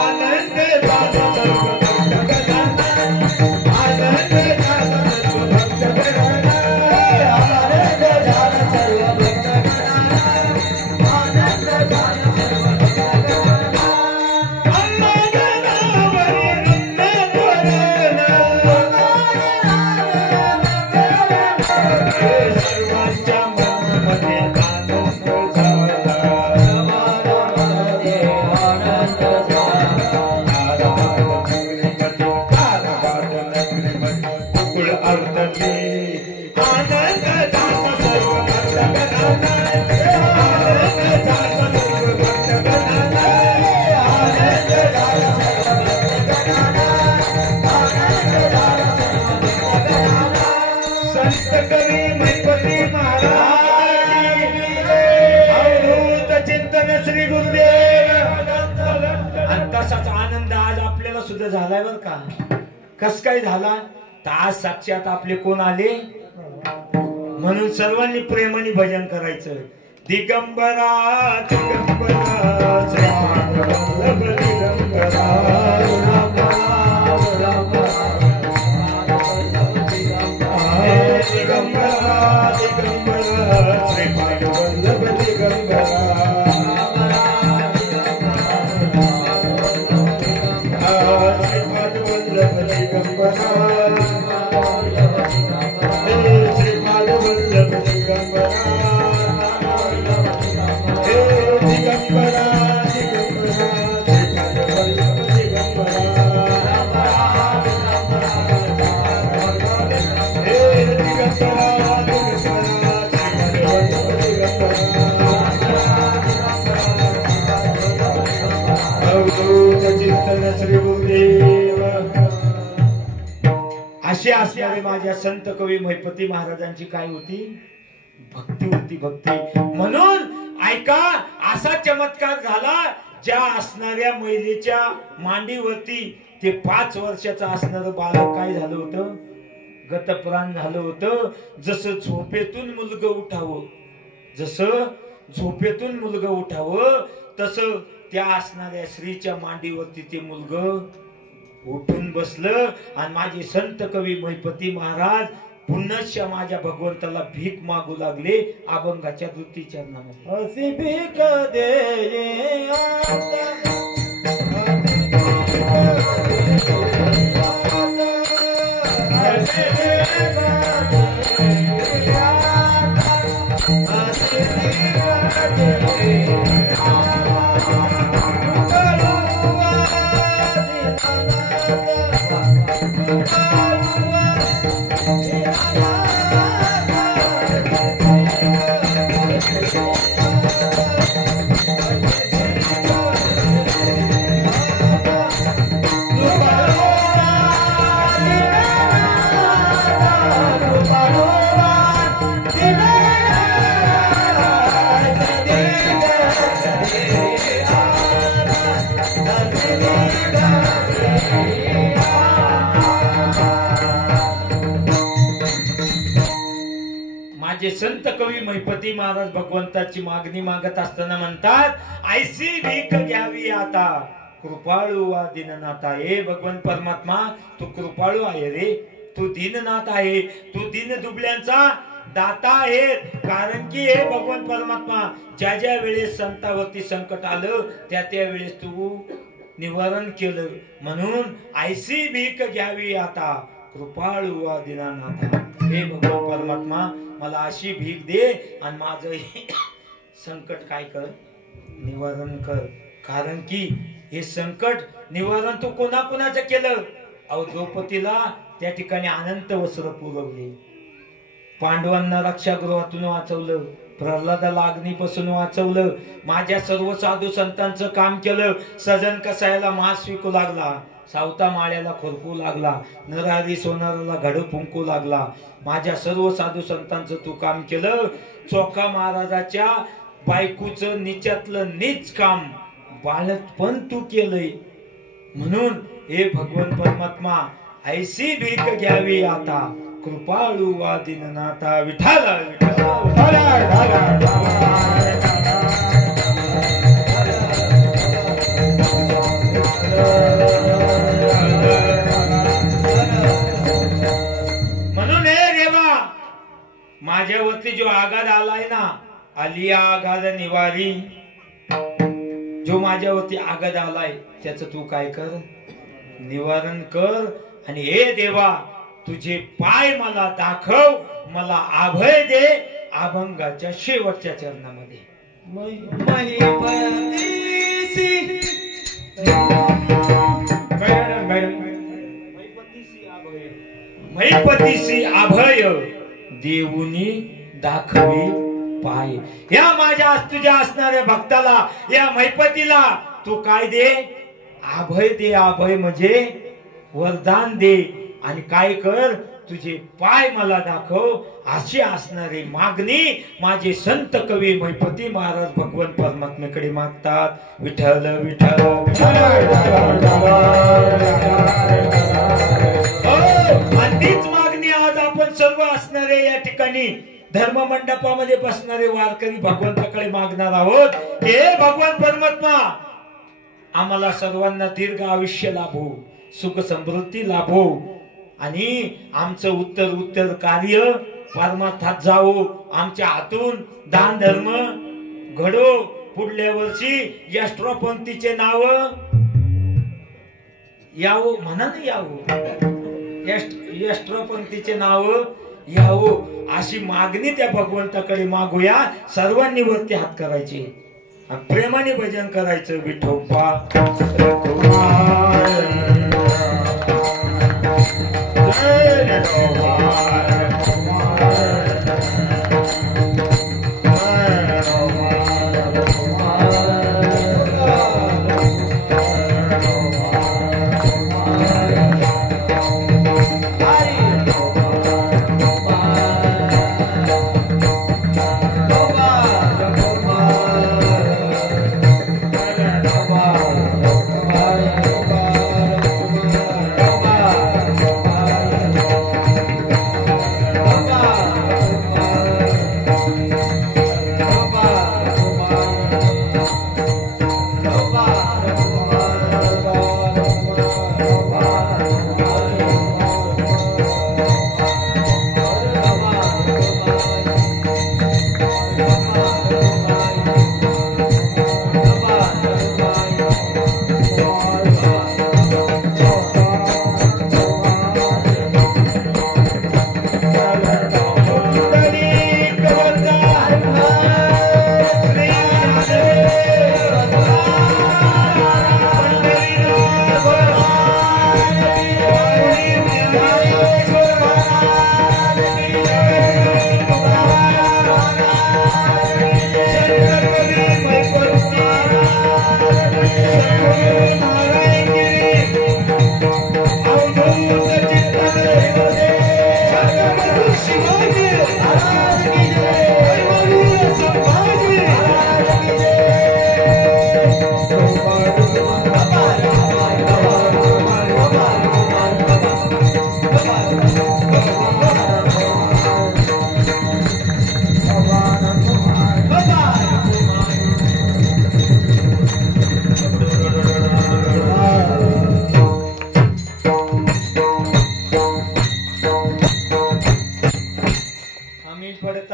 आनंद महिपती महाराज अवधूत चिंतन श्री गुरुदेव. आणि तसाच आनंद आज आपल्याला सुद्धा झालाय बर का. कस काय झाला तर आज साक्षात आपले कोण आले. म्हणून सर्वांनी प्रेमाने भजन करायचं. दिगंबरा दिगंबरा श्रीपाद दिगंबरा दिगंबरा दिगंबरा श्रीपाद वल्लभ दिगंबरा श्रीपाद वल्लभ दिगंबरा श्रीपाद वल्लभ दिगंबरा दिगंबरा श्री गुरुदेव. अशी असणारे माझ्या संत कवी महिपती महाराजांची काय होती भक्ती होती. भक्ती म्हणून ऐका असा चमत्कार झाला. ज्या असणाऱ्या महिलेच्या मांडीवरती ते 5 वर्षाचं असणारं बालक काय झालं होतं गतप्राण झालं होतं. जसं झोपेतून मुलगा उठावं जसं झोपेतून मुलगा उठावं तसं त्या असणाऱ्या स्त्रीच्या मांडीवरती ते मुलग उठून बसलं. आणि माझे संत कवी महिपती महाराज पुन्हा माझ्या भगवंताला भीक मागू लागले अभंगाच्या वृत्ती चरणामध्ये. अशी भीक दे संत कवी महिपती महाराज भगवंताची मागणी मागत असताना म्हणतात ऐसी भीक घ्यावी आता कृपाळू वा दीननाथा. हे भगवंत परमात्मा तू कृपाळू आहे रे. तू दीननाथ आहे. तू दीन दुबल्यांचा दाता आहे. कारण की हे भगवंत परमात्मा ज्या ज्या वेळेस संतावरती संकट आलं त्या त्या वेळेस तू निवारण केलं. म्हणून ऐसी भीक घ्यावी आता कृपाळू वा दीननाथा. हे भगवंत परमात्मा मला अशी भीक दे आणि माझं संकट काय कर निवारण कर. कारण की हे संकट निवारण तू कोणाकोणाचं केलं. अहो द्रौपदीला त्या ठिकाणी अनंत वस्त्र पुरवले. पांडवांना रक्षागृहातून वाचवलं. प्रल्हादाला अग्नीपासून वाचवलं. माझ्या सर्व साधू संतांचं काम केलं. सजन कसायला मास विकू लागला. सावता माळ्याला खुरपू लागला. नरहरी सोनाराला घडू फुंकू लागला. माझ्या सर्व साधू संतांचं तू काम केलं. चोखा महाराजाच्या बायकोचं नीचातलं नीच काम बाळत पण तू केलंय. म्हणून हे भगवंत परमात्मा ऐसी भीक घ्यावी आता कृपाळू वा दीननाथा. विठाला म्हणून हे देवा माझ्यावरती जो आघात आलाय ना आलिया आघात निवारी. जो माझ्यावरती आघात आलाय त्याच तू काय कर निवारण कर. आणि हे देवा तुझे पाय मला दाखव. मला अभय दे अभंगाच्या शेवटच्या चरणामध्ये. महिपतीसी अभय देऊनी दाखवी पाय. या माझ्या तुझ्या असणाऱ्या भक्ताला या महिपतीला तू काय दे अभय दे. अभय म्हणजे वरदान दे. आणि काय कर तुझे पाय मला दाखव, अशी असणारी मागणी माझे संत कवी महिपती महाराज भगवान परमात्मेकडे मागतात. विठ्ठल विठ्ठल आणि तीच मागणी आज आपण सर्व असणारे या ठिकाणी धर्म मंडपामध्ये बसणारे वारकरी भगवंताकडे मागणार आहोत. हे भगवान परमात्मा आम्हाला सर्वांना दीर्घ आयुष्य लाभो, सुख समृद्धी लाभो आणि आमचं उत्तर कार्य परमार्थात जावो, आमच्या हातून दान धर्म घडो. पुढल्या वर्षी यष्ट्रपंथीचे नाव यावो, म्हणा ना यावो, यष्ट्रपंथीचे नाव यावो, अशी मागणी त्या भगवंताकडे मागूया. सर्वांनी वरती हात करायचे, प्रेमाने भजन करायचं. विठोबा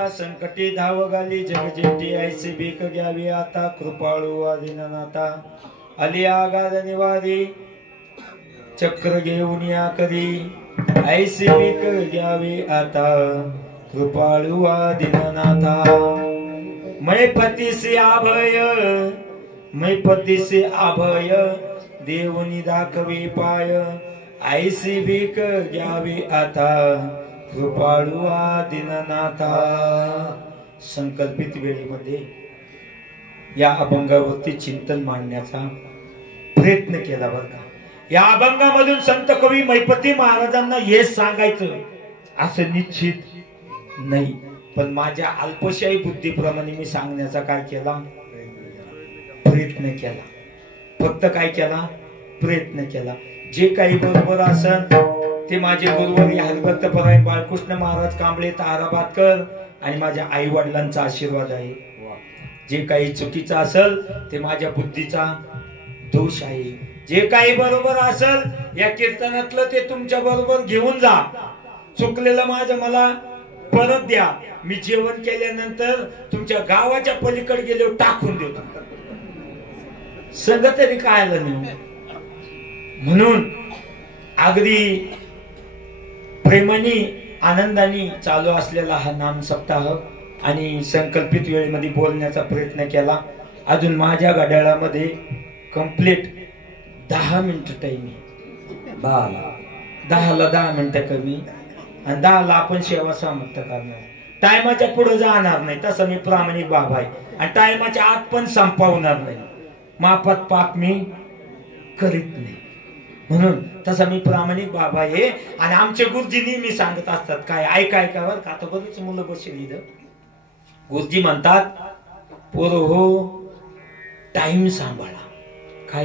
संकटी धाव गाली जगजेठी ऐसे भीक घ्यावी आता. कृपाळू आदिनाथा आली आगाध निवारी, चक्र घेऊन या कधी ऐसे भीक घ्यावी आता. कृपाळू आदिनाथा मै पती से अभय, मै पती से अभय देवनी दाखवी पाय. ऐसी भीक घ्यावी आता कृपाळू आदिनाथा. संकल्पित वेळेमध्ये या अभंगावरती चिंतन मांडण्याचा प्रयत्न केला बरं का. या अभंगामधून संत कवी महिपती महाराजांना हेच सांगायचं असं निश्चित नाही, पण माझ्या अल्पशाही बुद्धीप्रमाणे मी सांगण्याचा काय केला, प्रयत्न केला. फक्त काय केला, प्रयत्न केला. जे काही बरोबर असन ते माझे गुरुवारी हरिभक्तपरायण बाळकृष्ण महाराज कांबळे ताराबादकर आणि माझ्या आई वडिलांचा आशीर्वाद आहे. जे काही चुकीचं असेल ते माझ्या बुद्धीचा दोष आहे. जे काही बरोबर असेल या कीर्तनातलं ते तुमच्या बरोबर घेऊन जा. चुकलेलं माझं मला परत द्या. मी जेवण केल्यानंतर तुमच्या गावाच्या पलीकडे गेलो टाकून देतो. सगळं तरी काय आलं नाही. म्हणून अगदी प्रेमाने आनंदाने चालू असलेला हा नाम सप्ताह आणि संकल्पित वेळेमध्ये बोलण्याचा प्रयत्न केला. अजून माझ्या घड्याळामध्ये कंप्लीट 10 मिनिट टाइम आहे. 10ला 10 मिनिटं कमी आणि 10ला आपण सेवा समाप्त करणार. टायमाच्या पुढे जाणार नाही तसं मी प्रामाणिक बाबा आहे आणि टायमाच्या आत पण संपवणार नाही. मापात पाप मी करीत नाही. म्हणून तसा मी प्रामाणिक बाबा आहे. आणि आमचे गुरुजी नेहमी सांगत असतात काय ऐकावर का तर बरेच मुलं बसली इथं. गुरुजी म्हणतात पोरं हो टाइम सांभाळा. काय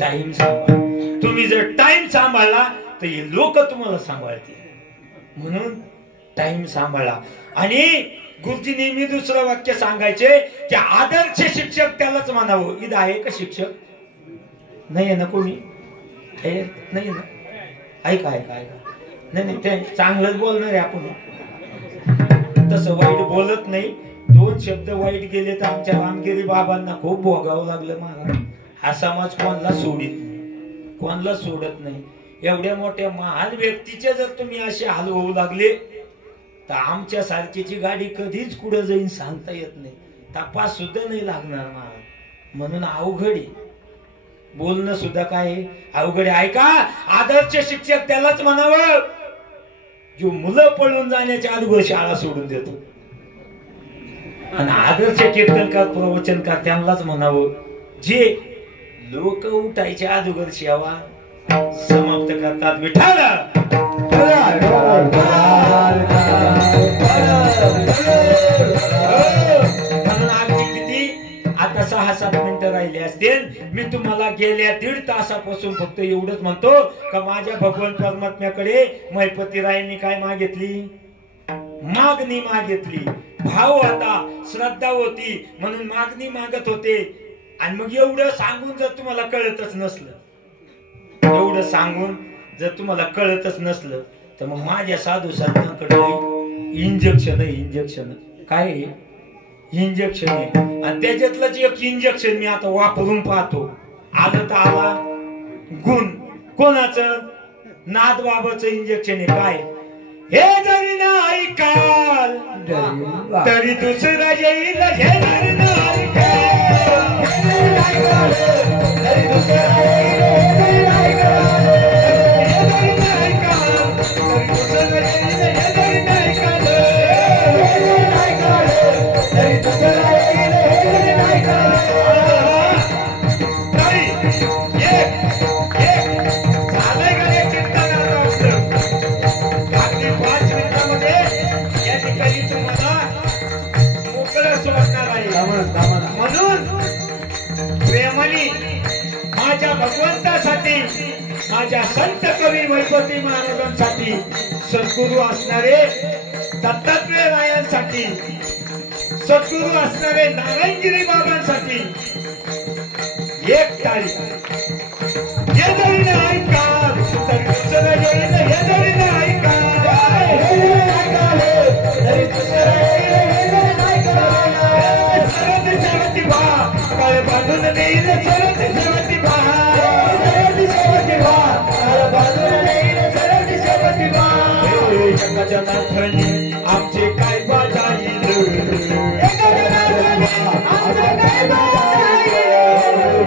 टाइम सांभाळा. तुम्ही जर टाइम सांभाळला तर हे लोक तुम्हाला सांभाळतील. म्हणून टाइम सांभाळा. आणि गुरुजी नेहमी दुसरं वाक्य सांगायचे की आदर्श शिक्षक त्यालाच म्हणावं. इथं आहे का शिक्षक? नाही ना कोणी? नाही ना. ऐका नाही ते चांगलंच बोलणार आहे आपण. तसं वाईट बोलत नाही. 2 शब्द वाईट गेले तर आमच्या रामगिरी बाबांना खूप भोगावं लागलं महाराज. हा समाज कोणाला सोडत नाही. एवढ्या मोठ्या महान व्यक्तीचे जर तुम्ही असे हाल होऊ लागले तर आमच्या सारखीची गाडी कधीच कुठं जाईन सांगता येत नाही. तपास सुद्धा नाही लागणार महाराज. म्हणून अवघड आहे बोलणं सुद्धा. काय अवघड आहे. ऐका आदर्श शिक्षक त्यालाच म्हणावं जो मुलं पळून जाण्याच्या अगोदर शाळा सोडून देतो. आणि आदर्श कीर्तनकार प्रवचनकार त्यांनाच म्हणावं जे लोक उठायच्या अगोदर सेवा समाप्त करतात. विठाल म्हणून अगदी किती आता 6-7 मिनिटं राहिले असतील. मी तुम्हाला गेल्या 1.5 तासापासून फक्त एवढंच म्हणतो का माझ्या भगवान परमात्म्याकडे महिपती रायांनी काय मागितली? मागणी मागितली. भाव होता, श्रद्धा होती म्हणून मागणी मागत होते. आणि मग एवढं सांगून जर तुम्हाला कळतच नसलं तर मग माझ्या साधू संतांकडे इंजेक्शन काय इंजेक्शन आहे. आणि त्याच्यातलंच एक इंजेक्शन मी आता वापरून पाहतो. आलं तर आला गुण. कोणाचं? नाथ बाबाचं इंजेक्शन आहे. काय हे जरी नाही काल तरी दुसरा येईल. हे जरी नाही काल तरी दुसरा येईल. हे जरी नाही काल तरी दुसरा येईल. हे जरी नाही काल तरी दुसरा येईल. हे जरी नाही काल तरी झालंय का हे कीर्तन आपलं? अगदी 5 मिनिटांमध्ये या ठिकाणी तुम्हाला मोकळं सोडणार आहे. म्हणून प्रेमाने माझ्या भगवंतासाठी माझ्या संत कवी महिपती महाराजांसाठी सद्गुरू असणारे दत्तात्रेय रायांसाठी सद्गुरू असणारे नारायणगिरी बाबांसाठी एक टाळी. हे जरी नाही काल तरी दुसरं येईल. हे जरी नाही काल तरी दुसरं येईल. हे जरी नाही काल सरद सेवती भा काळ बांधून देईल. सरद सेवती भा काळ बांधून देईल. सरद सेवती भा एकाच्या नाथाने आमचे काय बाजाईल.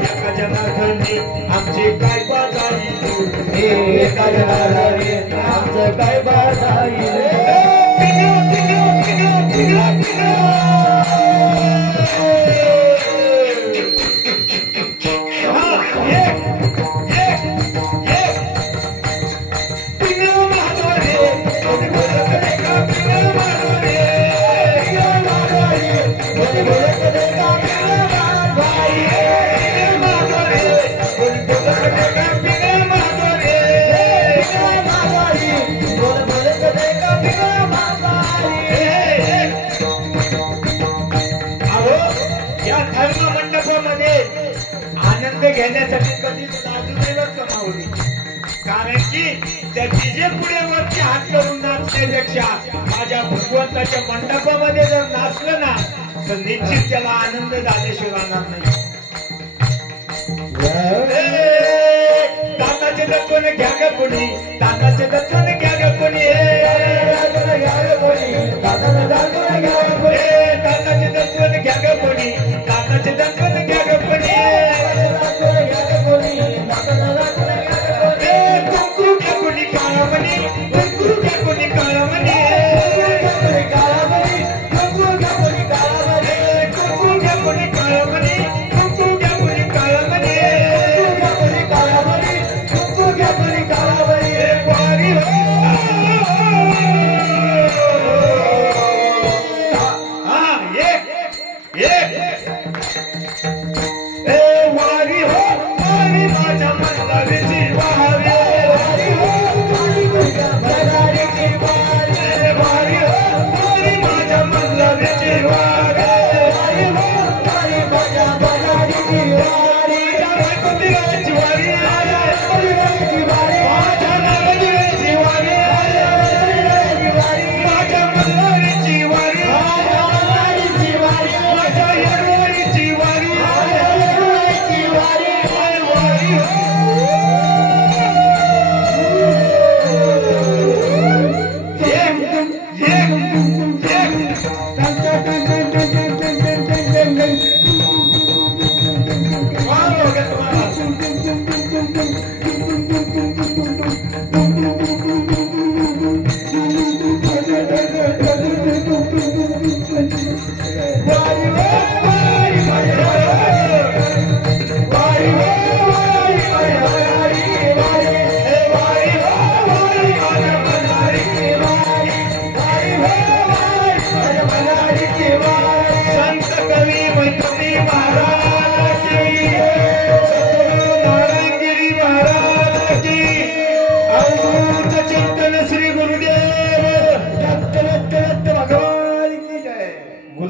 एकाच्या नाथाने आमचे काय बाजाईल. एकाच्या नाथाने आमचं काय बाजाईल. घेण्यासाठी कधीच नाचून कमावली. कारण की त्या डीजे पुढे वरती हात करून नाचण्यापेक्षा माझ्या भगवंताच्या मंडपामध्ये जर नाचलं ना तर निश्चित त्याला आनंद झाल्याशिवाय राहणार नाही. दाताचे दत्तने घ्या ग कोणी. दाताचे दत्तने घ्या ग कोणी. दाताचे दत्तने घ्या ग कोणी. दाताचे दत्तने घ्या ग कोणी. दाताचे दत्तने घ्या ग कोणी. कुंकू घ्या कोणी काळामणी. कुंकू घ्या कोणी काळामणी. कुंकू घ्या कोणी काळामणी. कुंकू घ्या कोणी काळामणी. कुंकू घ्या कोणी काळामणी.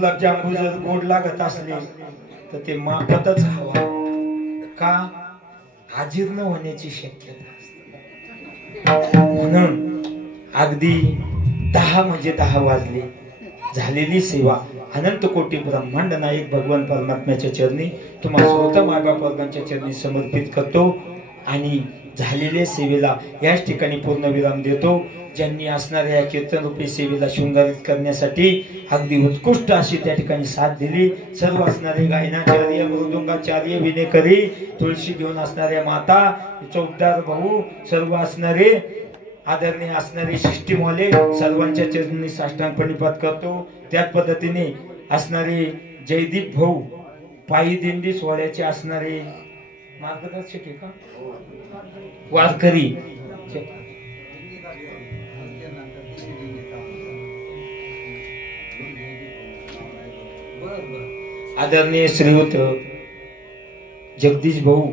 गुलाबजामू जर गोड लागत असले तर ते मापतच हवा, का अजीर्ण होण्याची शक्यता असते. म्हणून अगदी 10 म्हणजे 10 वाजले. झालेली सेवा अनंत कोटी ब्रह्मांड नायक भगवान परमात्म्याच्या चरणी तुम्हा स्वतः मायबाप वर्गांच्या चरणी समर्पित करतो आणि झालेल्या सेवेला याच ठिकाणी पूर्ण विराम देतो. ज्यांनी असणाऱ्या या कीर्तन रूपी सेवेला शृंगारित करण्यासाठी अगदी उत्कृष्ट अशी त्या ठिकाणी साथ दिली, सर्व असणारे गायनाचार्य, मृदुंगाचार्य, विनेकरी, तुळशी घेऊन असणाऱ्या माता, चौकदार भाऊ, सर्व असणारे आदरणीय असणारे शिष्टीमवाले सर्वांच्या चरणी साष्टांग प्रणिपात करतो. त्याच पद्धतीने असणारे जयदीप भाऊ, पायी दिंडी सोहळ्याचे असणारे मार्गदर्शक आहे का वारकरी, आदरणीय श्रीयुत जगदीश भाऊ,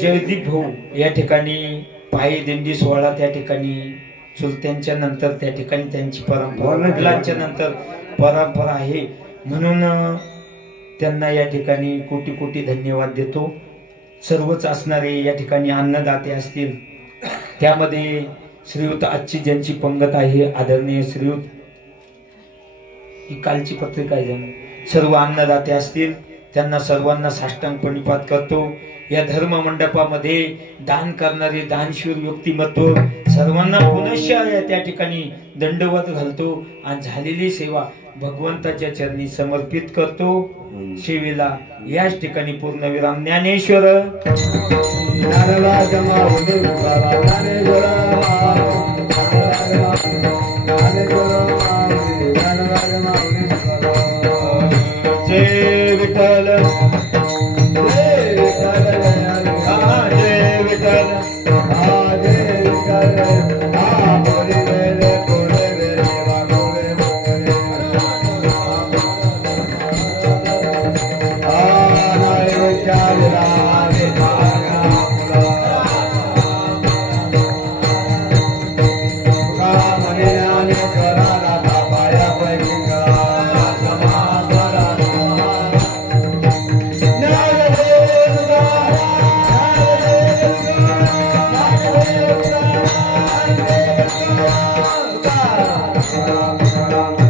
जयदीप भाऊ या ठिकाणी पायी दिंडी सोहळा त्या ठिकाणी चुलत्यांच्या नंतर त्या ठिकाणी त्यांची परंपरा, वडिलांच्या नंतर परंपरा आहे, म्हणून त्यांना या ठिकाणी कोटी कोटी धन्यवाद देतो. सर्वच असणारे या ठिकाणी अन्नदाते असतील, त्यामध्ये श्रीयुत आजची ज्यांची पंगत आहे आदरणीय श्रीयुत, ही कालची पत्रिका आहे, सर्व अन्नदाते असतील त्यांना सर्वांना साष्टांग प्रणिपात करतो. या धर्म मंडपामध्ये दान करणारे दानशूर व्यक्तिमत्व सर्वांना पुनश्च त्या ठिकाणी दंडवत घालतो आणि झालेली सेवा भगवंताच्या चरणी समर्पित करतो. सेवेला याच ठिकाणी पूर्ण विराम. ज्ञानेश्वर जय विठ्ठल, जय विठ्ठल, Thank you.